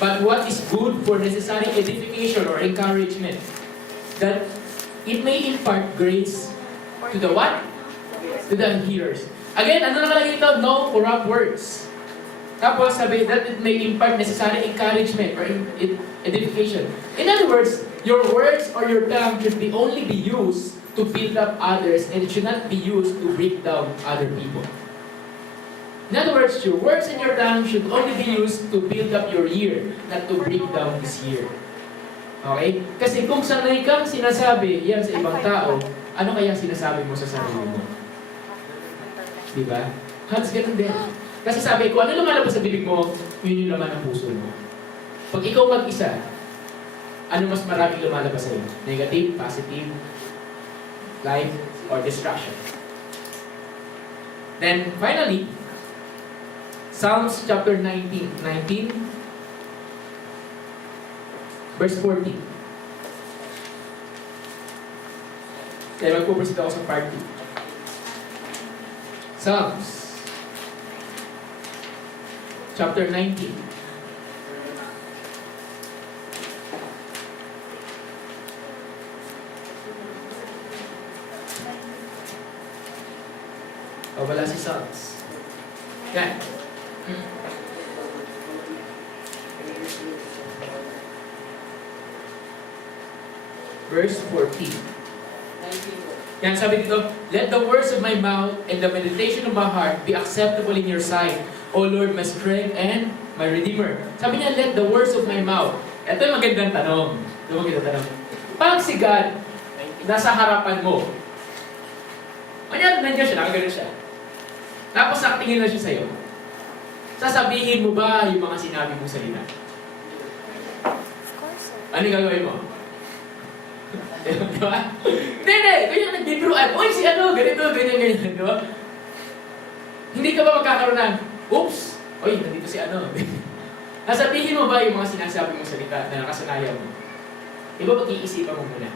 but what is good for necessary edification or encouragement, that it may impart grace to the what? To the hearers. Again, ano nakalagay ito? No corrupt words. Tapos sabi that it may impart necessary encouragement or edification. In other words, your words or your tongue should only be used to build up others, and it should not be used to break down other people. In other words, your words and your tongue should only be used to build up your ear, not to break down his ear. Okay? Kasi kung sanay kang sinasabi yan sa ibang tao, ano kaya sinasabi mo sa sarili mo? Diba? Hans, ganun din. Kasi sabi ko, ano lumalabas sa bibig mo, yun yung laman ng puso mo. Pag ikaw mag-isa, ano mas maraming lumalabas sa'yo? Negative, positive, life, or distraction. Then, finally, Psalms chapter 19, verse 14. Kaya magpuproceed ako sa part 2. Psalms chapter 19. O, wala si Psalms. Yan. Verse 14. Yan, sabi dito, let the words of my mouth and the meditation of my heart be acceptable in your sight, O Lord, my strength and my Redeemer. Sabi niya, let the words of my mouth. Ito yung magandang tanong. Pag si God nasa harapan mo, nandiyan siya, nakagano siya. Tapos nakatingin na siya sa'yo. Sasabihin mo ba yung mga sinabi mong salita? Of course. Ano yung gagawin mo? Diba? Hindi. Kaya nagbibiruan. Uy, si ano, ganito, ganyan. Diba? Hindi ka ba magkakaroon ng, oops, uy, nandito si ano. Nasabihin mo ba yung mga sinasabi mong salita na nakasanayan mo? Diba pag-iisipan mo muna?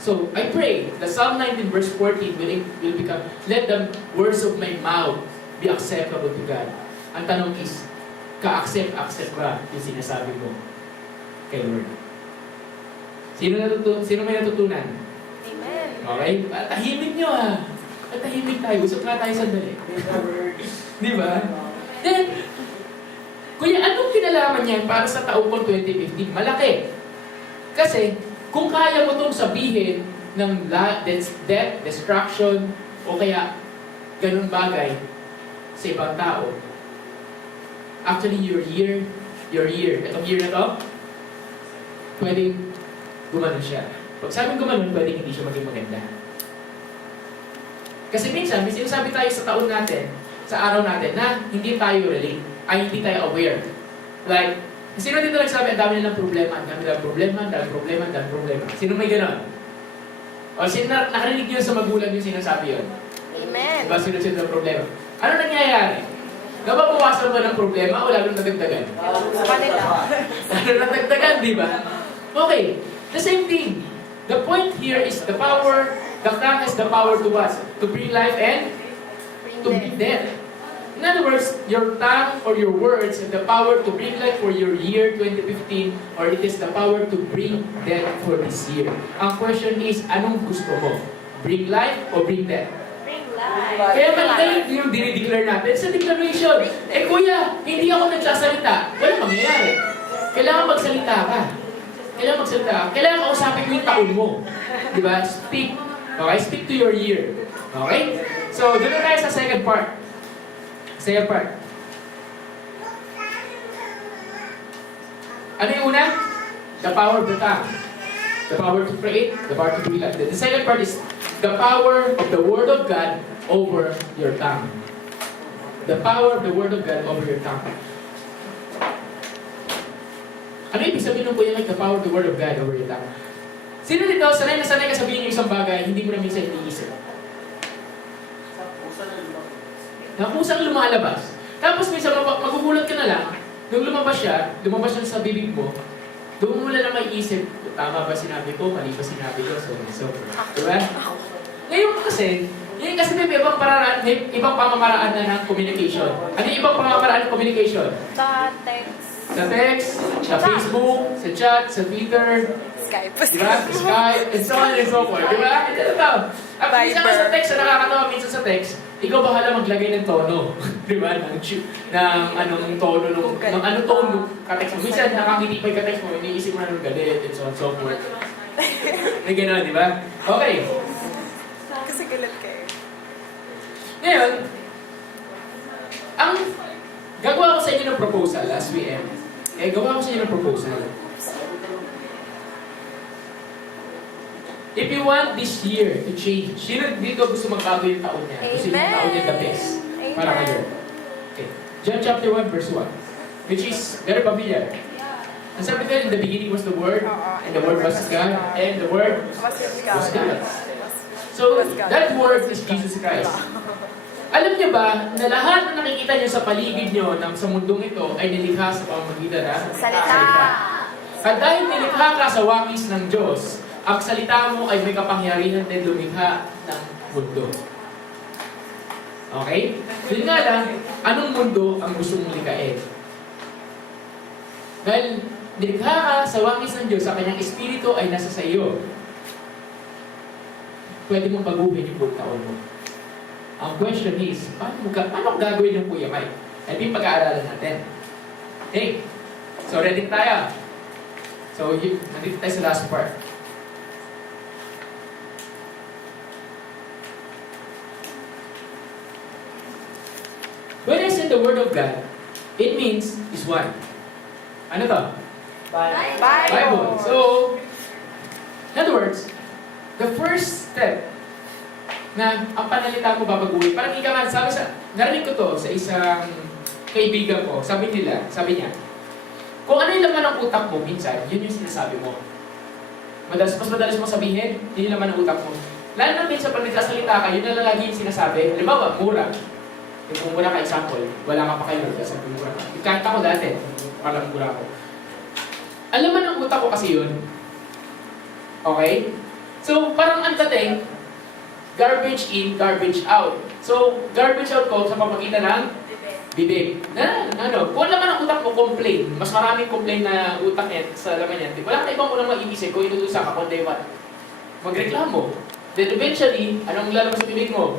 So, I pray that Psalm 19 verse 14 will become, let the words of my mouth be acceptable to God. Ang tanong is, ka-accept ba yung sinasabi mo kay Lord? Sino may natutunan? Amen. Okay? Tahimik nyo tahimik tayo. Usap nga tayo sandali. Di ba? Then, kuya, anong kinalaman niyan para sa taong 2015? Malaki. Kasi, kung kaya mo itong sabihin ng death, destruction, o kaya ganun bagay sa ibang tao, actually, your year, itong year na to, pwedeng gumanon siya. Pag sabing gumanon, pwedeng hindi siya maging maganda. Kasi minsan, may sinasabi tayo sa taon natin, sa araw natin, na hindi tayo relate, ay hindi tayo aware. Like, sino dito nagsabi, ang dami nilang problema, ang dami nilang problema. Sino may gano'n? O sino nakarinig nyo sa magulang yung sinasabi yun? Amen. Diba sunod-sunod ng problema? Ano nangyayari? Nababawasan ba ng problema o lalong nadagdagan? Sa kanila. Lalong nadagdagan, di ba? Okay, the same thing. The point here is the power, the tongue has the power to what? To bring life and to bring death. In other words, your tongue or your words have the power to bring life for your year 2015, or it is the power to bring death for this year. Ang question is, anong gusto mo? Bring life or bring death? Bring life. Kaya maganda yung dinideclare natin sa declaration. Kuya, hindi ako nagsasalita. Walang mangyayari. Kailangan magsalita ka. Kailangan kausapin mo yung taon mo. Diba? Speak. Okay? Speak to your year. Okay? So, doon na tayo sa second part. Ano yung una? The power of the tongue. The power to create, the power to bring life. The second part is the power of the Word of God over your tongue. The power of the Word of God over your tongue. Ano ibig sabihin ng kuya the power of the Word of God over your tongue? Sino dito, sanay ka sabihin yung isang bagay, hindi mo na minsan iniisip? na kusang lumalabas. Tapos minsan magugulat ka na lang, nung lumabas siya sa bibig mo, doon mo na may isip, tama ba sinabi ko, mali ba sinabi ko, so on and so forth. Diba? Ngayon kasi may ibang pamamaraan na ng communication. Ano yung ibang pamamaraan ng communication? Sa text. Sa text, sa Facebook, sa chat, sa Twitter, Skype. diba? Sa Skype, and so on and so forth. Diba? Ito ito. At minsan nga sa text, na nakakatawa minsan sa text, ikaw bahala maglagay ng tono. diba? Ng anong tono, ng ano tono ka-text mo. Minsan nakangiti pa yung ka-text mo, iniisip mo na ng galit, and so on and so forth. May gano'n, diba? Okay. Kasi galit kayo. Ngayon, ang gagawa ko sa inyo ng proposal as we end. Gawa ko sa inyo ng proposal. If you want this year to change, sino dito gusto magbago yung taon niya? Gusto yung taon niya the best para kayo. Okay. John chapter 1 verse 1, which is very familiar. Ang sabi ko, in the beginning was the Word, and the Word was God, and the Word was God. So, that Word is Jesus Christ. Alam niyo ba na lahat na nakikita niyo sa paligid niyo sa mundong ito ay nilikha sa pamamagitan ng Salita. At dahil nilikha ka sa wangis ng Diyos, ang salita mo ay may kapangyarihan din lumikha ng mundo. Okay? Yun nga lang, anong mundo ang gusto mong likain? Dahil nilikha ka sa wangis ng Diyos, sa kanyang espiritu ay nasa sa iyo. Pwede mong baguhin yung buong taon mo. Ang question is, paano gagawin ng Kuya Mike? Ito yung pag-aaralan natin. Okay? So, ready tayo. So, nandito tayo sa last part. When I say the Word of God, it means is what? Ano to? Bible. So, in other words, the first step na ang panalita mo babaguhin. Parang ika nga, narinig ko to sa isang kaibigan ko. Sabi niya, kung ano yung laman ng utak mo, minsan, yun yung sinasabi mo. Mas madalas mo sabihin, yun yung laman ng utak mo. Lalo na minsan, pag nagsasalita ka, yun na lagi yung sinasabi. Halimbawa, mura. Kung mura ka example, wala ka pa kayo, sabi mura ka. Kahit ako dati, parang mura ko. Ang laman ng utak ko kasi yun. Okay? So, parang ang dating, garbage in, garbage out. So, garbage out ko sa pamagitan ng bibig. Kung naman ang utak mo, complain. Mas maraming complain na utak niya sa laman niya. Wala ka ibang unang maiisip kung inutusan ka, kundi what? Magreklamo. Then eventually, anong lalabas sa bibig mo?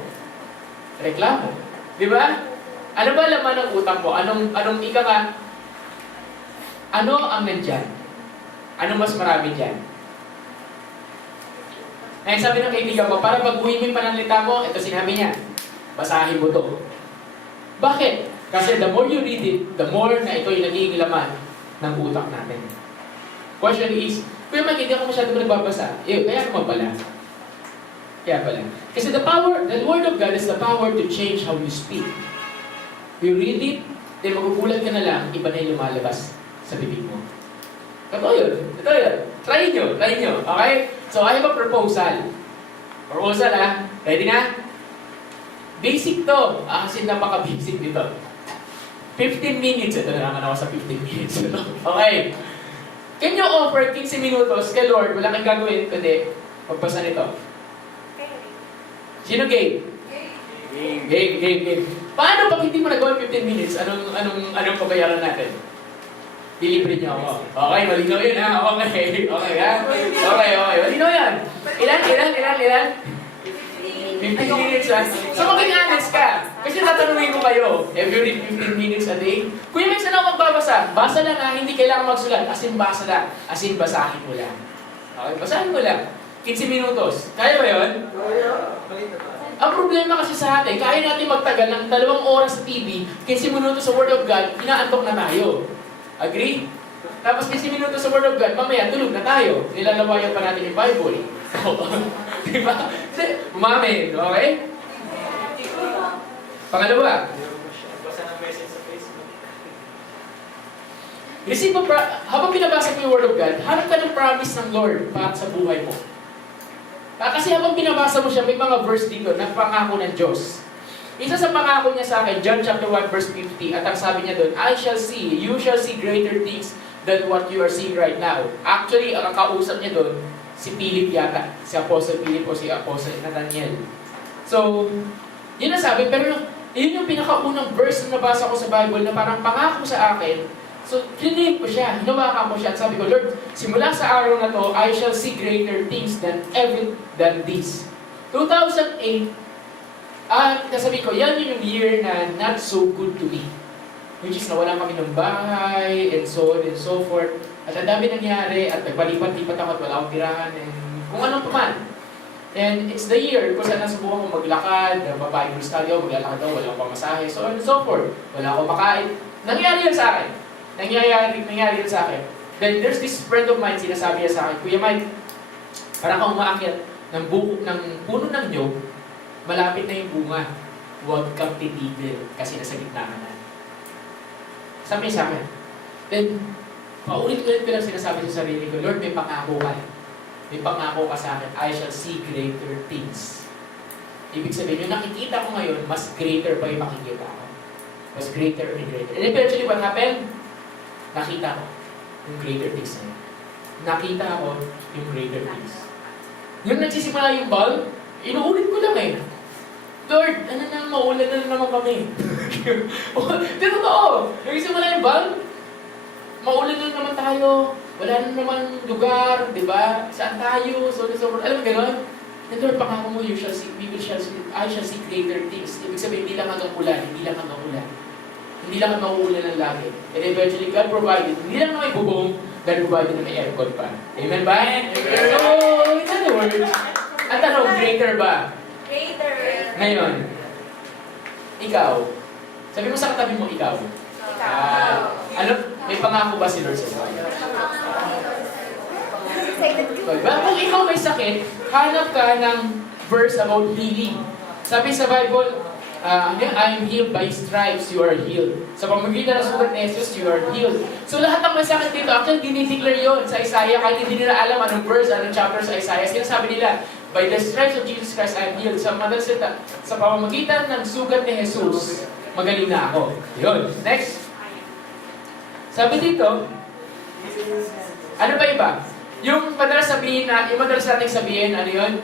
Reklamo. Di ba? Ano ba laman ng utak mo? Anong ika ka? Ano ang nandyan? Ano mas marami dyan? Ngayon sabi ng kaibigan ko, para baguhin mo yung pananalita mo, ito sinabi niya, basahin mo to. Bakit? Kasi the more you read it, the more na ito yung nagiging laman ng utak natin. Question is, Kuya Mike, hindi ako masyado nagbabasa. Kaya naman pala. Kaya pala. Kasi the Word of God is the power to change how you speak. You read it, then magugulat ka na lang, iba na yung lumalabas sa bibig mo. Ito yun. Try nyo. Okay? So, I have a proposal. Proposal, ha? Ready na? Basic to. Kasi napaka-basic nito. 15 minutes. Ito na naman ako sa 15 minutes. Okay. Can you offer 15 minutos kay Lord? Wala kang gagawin, kundi magbasa nito. Sino game? Game. Paano pag hindi mo nagawin 15 minutes? Anong pabayaran natin? Dilibre niyo ako. Okay, malinaw yun ha. Okay ha. Okay. Malinaw yan. Ilan? 15 minutes ha. So maging honest ka. Kasi tatanungin ko kayo, every 15 minutes a day, Kuya Mike, saan ako magbabasa? Basa lang ha, hindi kailangan magsulat. As in, basa lang. As in, basahin mo lang. Okay, basahin mo lang. 15 minutos. Kaya ba yun? Ang problema kasi sa atin, kaya natin magtagal ng 2 oras sa TV, 15 minutos sa Word of God, inaantok na tayo. Agree? Tapos 15 minutos sa Word of God, mamaya tulog na tayo. Nilalawayan pa natin yung Bible. Diba? Umamin, okay? Pangalawa. Habang binabasa mo yung Word of God, hanap ka ng promise ng Lord para sa buhay mo. Kasi habang binabasa mo siya, may mga verse dito na pangako ng Diyos. Isa sa pangako niya sa akin, John chapter 1 verse 50, at ang sabi niya doon, you shall see greater things than what you are seeing right now. Actually, ang kausap niya doon, si Philip yata, si Apostle Philip o si Apostle Nathaniel. So, yun ang sabi, pero yun yung pinakaunang verse na nabasa ko sa Bible na parang pangako sa akin. So, clinic ko siya, hinawakan ko siya at sabi ko, Lord, simula sa araw na to, I shall see greater things than this. 2008, nasabi ko, yan yung year na not so good to me. Which is nawalan kami ng bahay, and so on and so forth. At ang dami nangyari, at nagbalipat-lipat ako at wala akong tirahan, and kung anong paman. And it's the year kung saan nasubukan ko maglakad, babae ng study ako, maglalakad ako, wala akong pamasahe, so on and so forth. Wala akong makain. Nangyari yan sa akin. Nangyari yan sa akin. Then there's this friend of mine, sinasabi niya sa akin, Kuya Mike, parang kang umaakyat ng puno ng nyog, malapit na yung bunga. Huwag kang titigil kasi nasa gitna ka na. Sabi niya sa akin. Then, paulit-ulit ko lang sinasabi sa sarili ko, Lord, may pangako ka. May pangako ka sa akin, I shall see greater things. Ibig sabihin, yung nakikita ko ngayon, mas greater pa yung makikita ko. Mas greater and greater. And eventually, what happened? Nakita ko yung greater things na yun. Nakita ko yung greater things. Yung nagsisimula yung bulb, inuulit ko lang eh. Lord, ano na, maulan na naman kami. Di totoo. Nagsisimula yung bulb, maulan na naman tayo. Wala na naman lugar, di ba? Saan tayo? So, alam mo gano'n? And Lord, pangako mo, I shall see greater things. Ibig sabihin, hindi lang hanggang ulan, hindi lang hanggang ulan. Hindi lang hanggang uulan ng lagi. And eventually, God provided. Hindi lang na may bubong, God provided na may aircon pa. Amen ba? Amen. So, in other words, ang tanong, greater ba? Greater. Ngayon, ikaw, sabi mo sa katabi mo, ikaw. Ano, may pangako ba si Lord sa iyo? Diba? Kung ikaw may sakit, hanap ka ng verse about healing. Sabi sa Bible, I am healed by stripes, you are healed. Sa pamamagitan ng sugat ni Jesus, you are healed. So lahat ng may sakit dito, actually dinideclare yun sa Isaiah, kahit hindi nila alam anong verse, anong chapter sa Isaiah. Sinasabi nila, by the stripes of Jesus Christ, I am healed. Sa madalasita, sa pamamagitan ng sugat ni Jesus, magaling na ako. Yun. Next. Sabi dito, ano ba iba? Yung madalas natin sabihin, ano yun?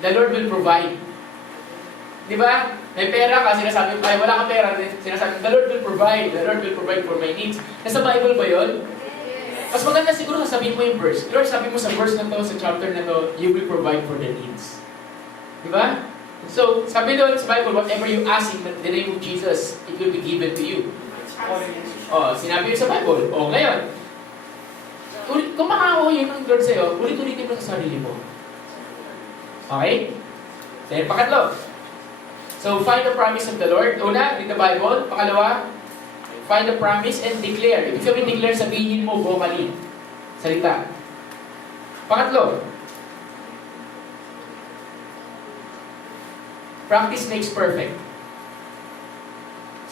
The Lord will provide. Di ba? May pera ka, sinasabi mo, ay wala kang pera, sinasabi, the Lord will provide. The Lord will provide for my needs. Nasa Bible ba yun? Mas maganda siguro sabihin mo yung verse. Lord, sabi mo sa verse na to, sa chapter na to, you will provide for the needs. Di ba? So, sabi doon sa Bible, whatever you ask in the name of Jesus, it will be given to you. Sinabi yun sa Bible. Ngayon, kung makakawa yun ng Lord sa'yo, ulit-ulitin mo sa sarili mo. Okay? Then, pakatlo. So, find the promise of the Lord. Una, read the Bible. Pangalawa, find the promise and declare. Ibig sabihin declare, sabihin mo vocally. Salita. Pangatlo, practice makes perfect.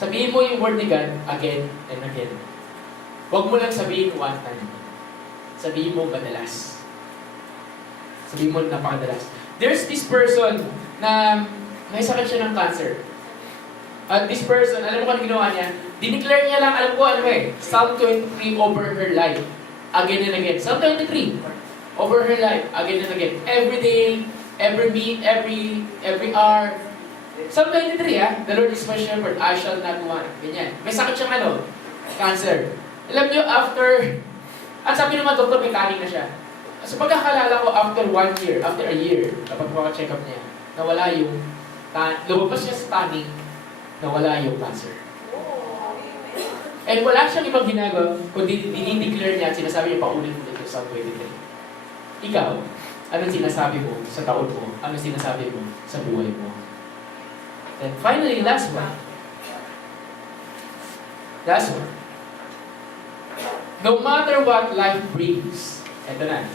Sabihin mo yung word ni God again and again. Huwag mo lang sabihin one time. Sabihin mo madalas. Sabihin mo napakadalas. There's this person na may sakit siya ng cancer. At this person, alam mo kung ano ginawa niya? Dineclare niya lang, alam ko ano Psalm 23 over her life. Again and again. Psalm 23 over her life. Again and again. Every day, every meet, every hour. Psalm 23 the Lord is my shepherd, I shall not want. Ganyan. May sakit siyang cancer. Alam niyo, at sabi naman doktor, may kanin na siya. So pagkakalala ko, after a year, kapag check up niya, nawala yung lumabas niya sa tanning, nawala yung cancer. And wala siyang ibang ginagawa, kundi dinideclare niya at sinasabi niya paulit-ulit sa 23. Ikaw, anong sinasabi mo sa taon mo? Anong sinasabi mo sa buhay mo? And finally, last one. No matter what life brings, eto na,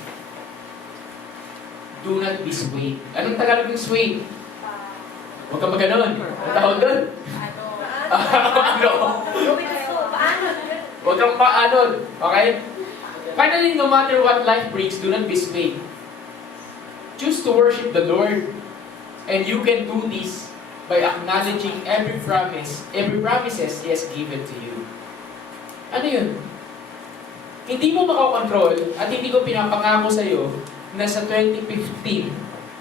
do not be swayed. Anong Tagalog ng swayed? Huwag ka maganon. Ang tawag doon? Ano? Huwag kang paanod. Okay? Finally, no matter what life brings, do not be swayed. Choose to worship the Lord. And you can do this by acknowledging every promises He has given to you. Ano yun? Hindi mo makakontrol at hindi ko pinapangako sa'yo na sa 2015,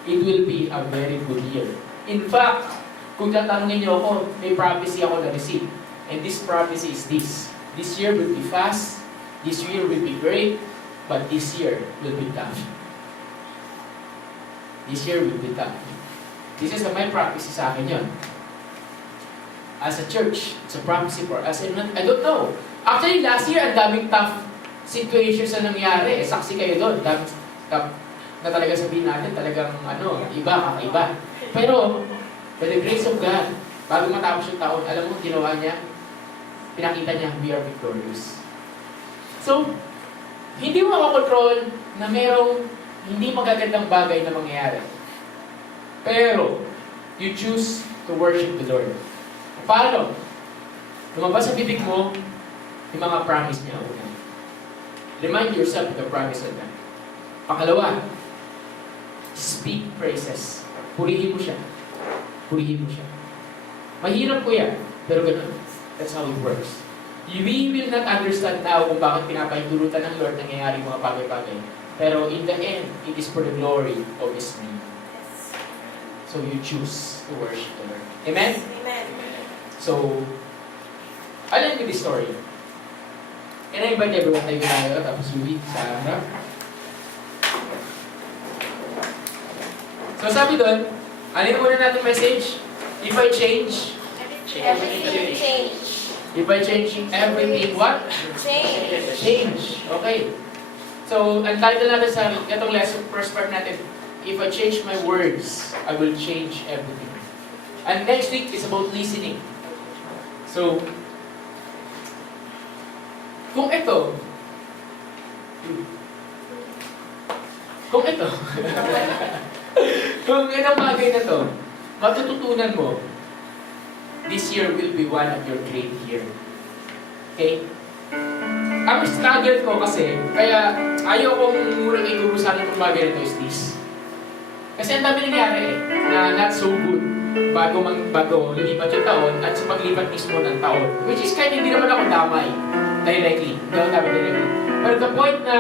it will be a very good year. In fact, kung tatanungin niyo ako, may prophecy ako na-receive. And this prophecy is this. This year will be fast, this year will be great, but this year will be tough. This year will be tough. This is my prophecy sa akin yun. As a church, it's a prophecy for us. And I don't know. Actually, last year, ang daming tough situations na nangyari. Saksi kayo doon. Na talaga sabihin natin, talagang iba, kakaiba. Pero, by the grace of God, bago matapos yung taon, alam mo, ginawa niya, pinakita niya, we are victorious. So, hindi mo makakontrol na merong hindi magagandang bagay na mangyayari. Pero, you choose to worship the Lord. Paano? Lumabas sa bibig mo, yung mga promise niya. Una. Remind yourself of the promise of God. Pangalawa, speak praises. Purihin mo siya. Purihin mo siya. Mahirap ko yan, pero ganun. That's how it works. We will not understand now kung bakit pinapahintulutan ng Lord nangyayari mga bagay-bagay. Pero in the end, it is for the glory of His name. So you choose to worship the Lord. Amen? Amen. So, I'll end with this story. And I invite everyone tayo tayo, tapos Louie sa harap. So sabi doon, ano yung muna natin message? If I change, Everything change. if I change everything, what? Change. Change. Okay. So, ang title natin sa itong lesson, first part natin, if I change my words, I will change everything. And next week is about listening. So, kung ito, kung itong bagay na to, matututunan mo, this year will be one of your great year. Okay? Ang struggle ko kasi, kaya ayaw kong murang iturusan itong bagay na to is this. Kasi ang dami nangyari na not so good bago lumipat yung taon at sa paglipat mismo ng taon. Which is kahit hindi naman ako damay directly. Hindi ako damay directly. Pero the point na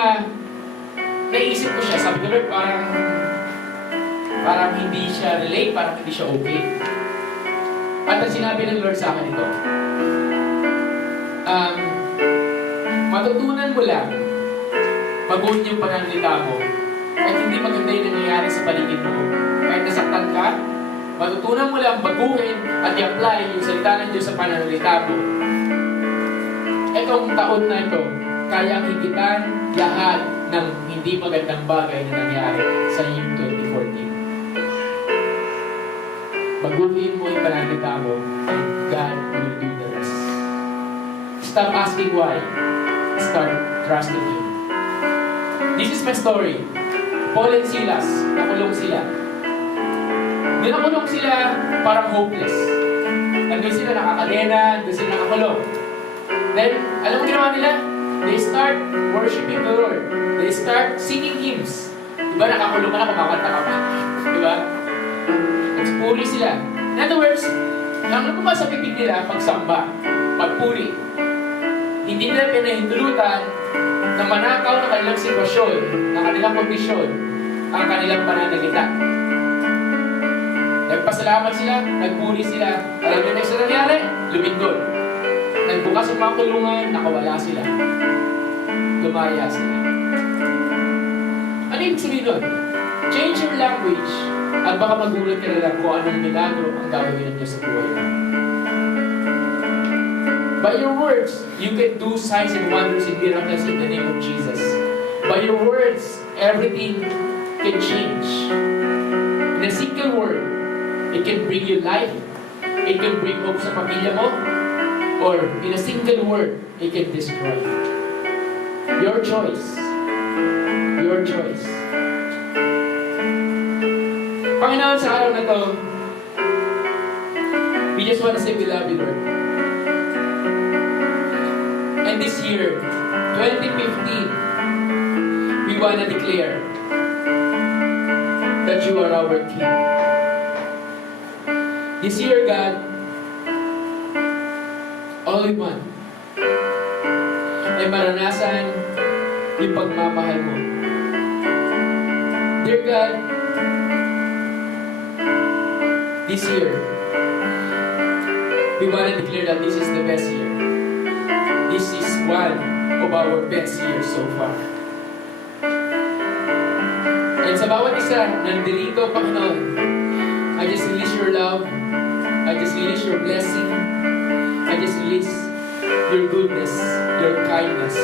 naisip ko siya, sabi ko, Lord, parang hindi siya relate, parang hindi siya okay. At ang sinabi ng Lord sa akin ito, matutunan mo lang baguhin yung pananalita mo kahit hindi maganda yung nangyayari sa paligid mo. Kahit nasaktan ka, matutunan mo lang baguhin at i-apply yung salita ng Diyos sa pananalita mo. Itong taon na ito, kayang higitan lahat ng hindi magandang bagay na nangyari sa iyong 2014. Baguhin mo yung pananalita mo and God will do the rest. Stop asking why. Start trusting Him. This is my story. Paul and Silas, nakulong sila. Dinakulong sila parang hopeless. Nandun sila nakakadena, nandun sila nakakulong. Then, alam mo ginawa nila? They start worshiping the Lord. They start singing hymns. Diba nakakulong ka na, kumakanta ka pa. Diba? Nagpuri sila. In other words, ang lumabas sa bibig nila, pagsamba, pagpuri. Hindi nila pinahintulutan na manakaw ng kanilang sitwasyon, ng kanilang kondisyon, ang kanilang pananalita. Nagpasalamat sila, nagpuri sila. Alam nyo next na nangyari? Lumindol. Nagbukas ang mga kulungan, nakawala sila. Lumaya sila. Ano ibig sabihin nun? Change your language at baka magulat ka na lang kung anong milagro ang gagawin ng Diyos sa buhay mo. By your words, you can do signs and wonders and miracles in the name of Jesus. By your words, everything can change. In a single word, it can bring you life. It can bring hope sa pamilya mo. Or in a single word, it can destroy you. Your choice. Your choice. Panginoon, sa araw na to, we just want to say we love you, Lord. And this year, 2015, we want to declare that you are our King. This year, God, all we want ay maranasan yung pagmamahal mo. Dear God, this year, we want to declare that this is the best year. This is one of our best years so far. And sa bawat isa, nandirito, Panginoon, I just release your love. I just release your blessing. I just release your goodness, your kindness.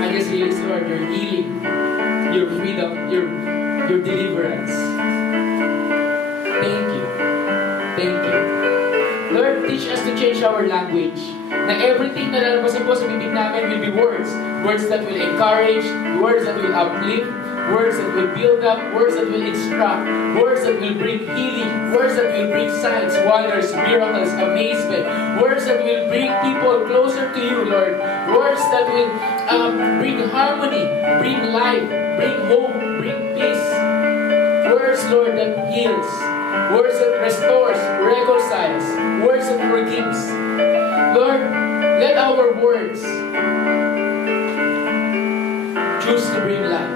I just release, Lord, your healing, your freedom, your deliverance. Thank you. Thank you. Lord, teach us to change our language. Na everything na lalabasan po sa bibig namin will be words. Words that will encourage, words that will uplift, words that will build up, words that will instruct, words that will bring healing, words that will bring signs, wonders, miracles, amazement, words that will bring people closer to you, Lord. Words that will bring harmony, bring life, bring hope, bring peace. Words, Lord, that heals. Words that restores, reconciles, words that forgives. Lord, let our words choose to bring life.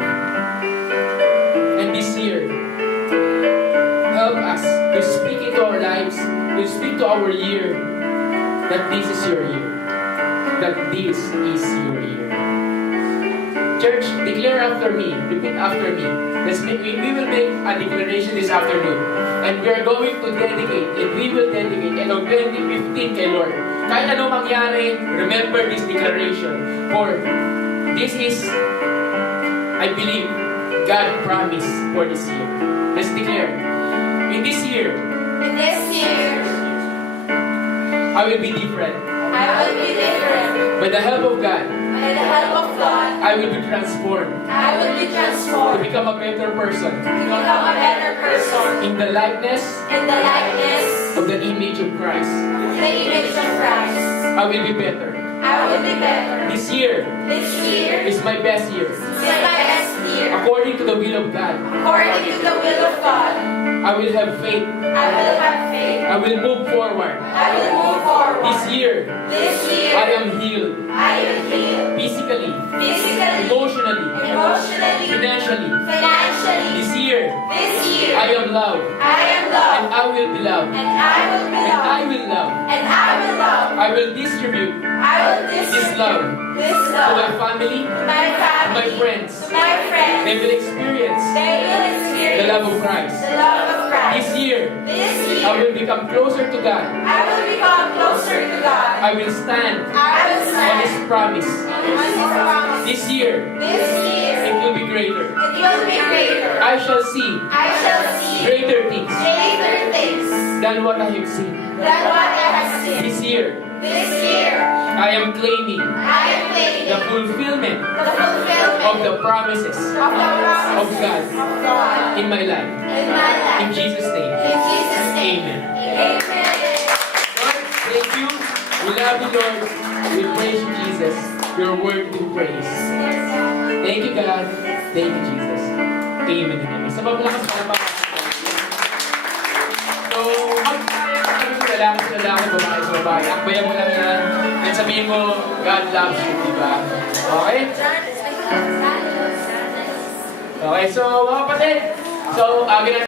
And this year, help us to speak into our lives, to speak to our year, that this is your year. That this is your year. Church, declare after me. Repeat after me. We will make a declaration this afternoon. And we are going to dedicate, and we will dedicate, and on 2015 kay Lord. Kahit ano mangyari, remember this declaration. For this is, I believe, God promised for this year. Let's declare. In this year, In this year, I will be different. I will be different. By the help of God, By the help of God, I will be transformed I will be to transformed become a better person to become a better person in the likeness in the likeness of the image of Christ. of the image of Christ. I will be better. I will be better. This year This year is my best year. is my best year. According to the will of God, According to the will of God, I will have faith. I will have faith. I will move forward. I will move forward. This year, This year, I am healed I am healed. physically, Physically, emotionally, emotionally, financially. financially. This year, This year, I am loved, I am and loved. I will be loved, And I will be and I loved. will love. And I will love. I will distribute I will this distribute love this to my love family, to my to family, my friends. to my friends. They will experience They will the experience love of Christ. the love of Christ. This year, This I year, will become closer to God. I will become closer to God. I will stand I will on His stand promise. on His promise. This year, This year, it will be greater. it will be greater. I shall see I shall see greater things greater things than what I have seen. than what I have seen. This year, This year, I am claiming I am claiming the fulfillment the fulfillment of the promises of the promises of God of God in my life. in my life. In Jesus' name. In Jesus' name. Amen. Amen. Lord, thank you. We love you, Lord. We praise you, Jesus. Your word to praise. Thank you, God. Thank you, Jesus. Amen and amen. Sa paglakas para pa. So, magkaya ka kami sa lalaki, babae sa babae. Akbayan mo lang yan. At sabihin mo, God loves you, di ba? Okay? Okay, so mga kapatid. So,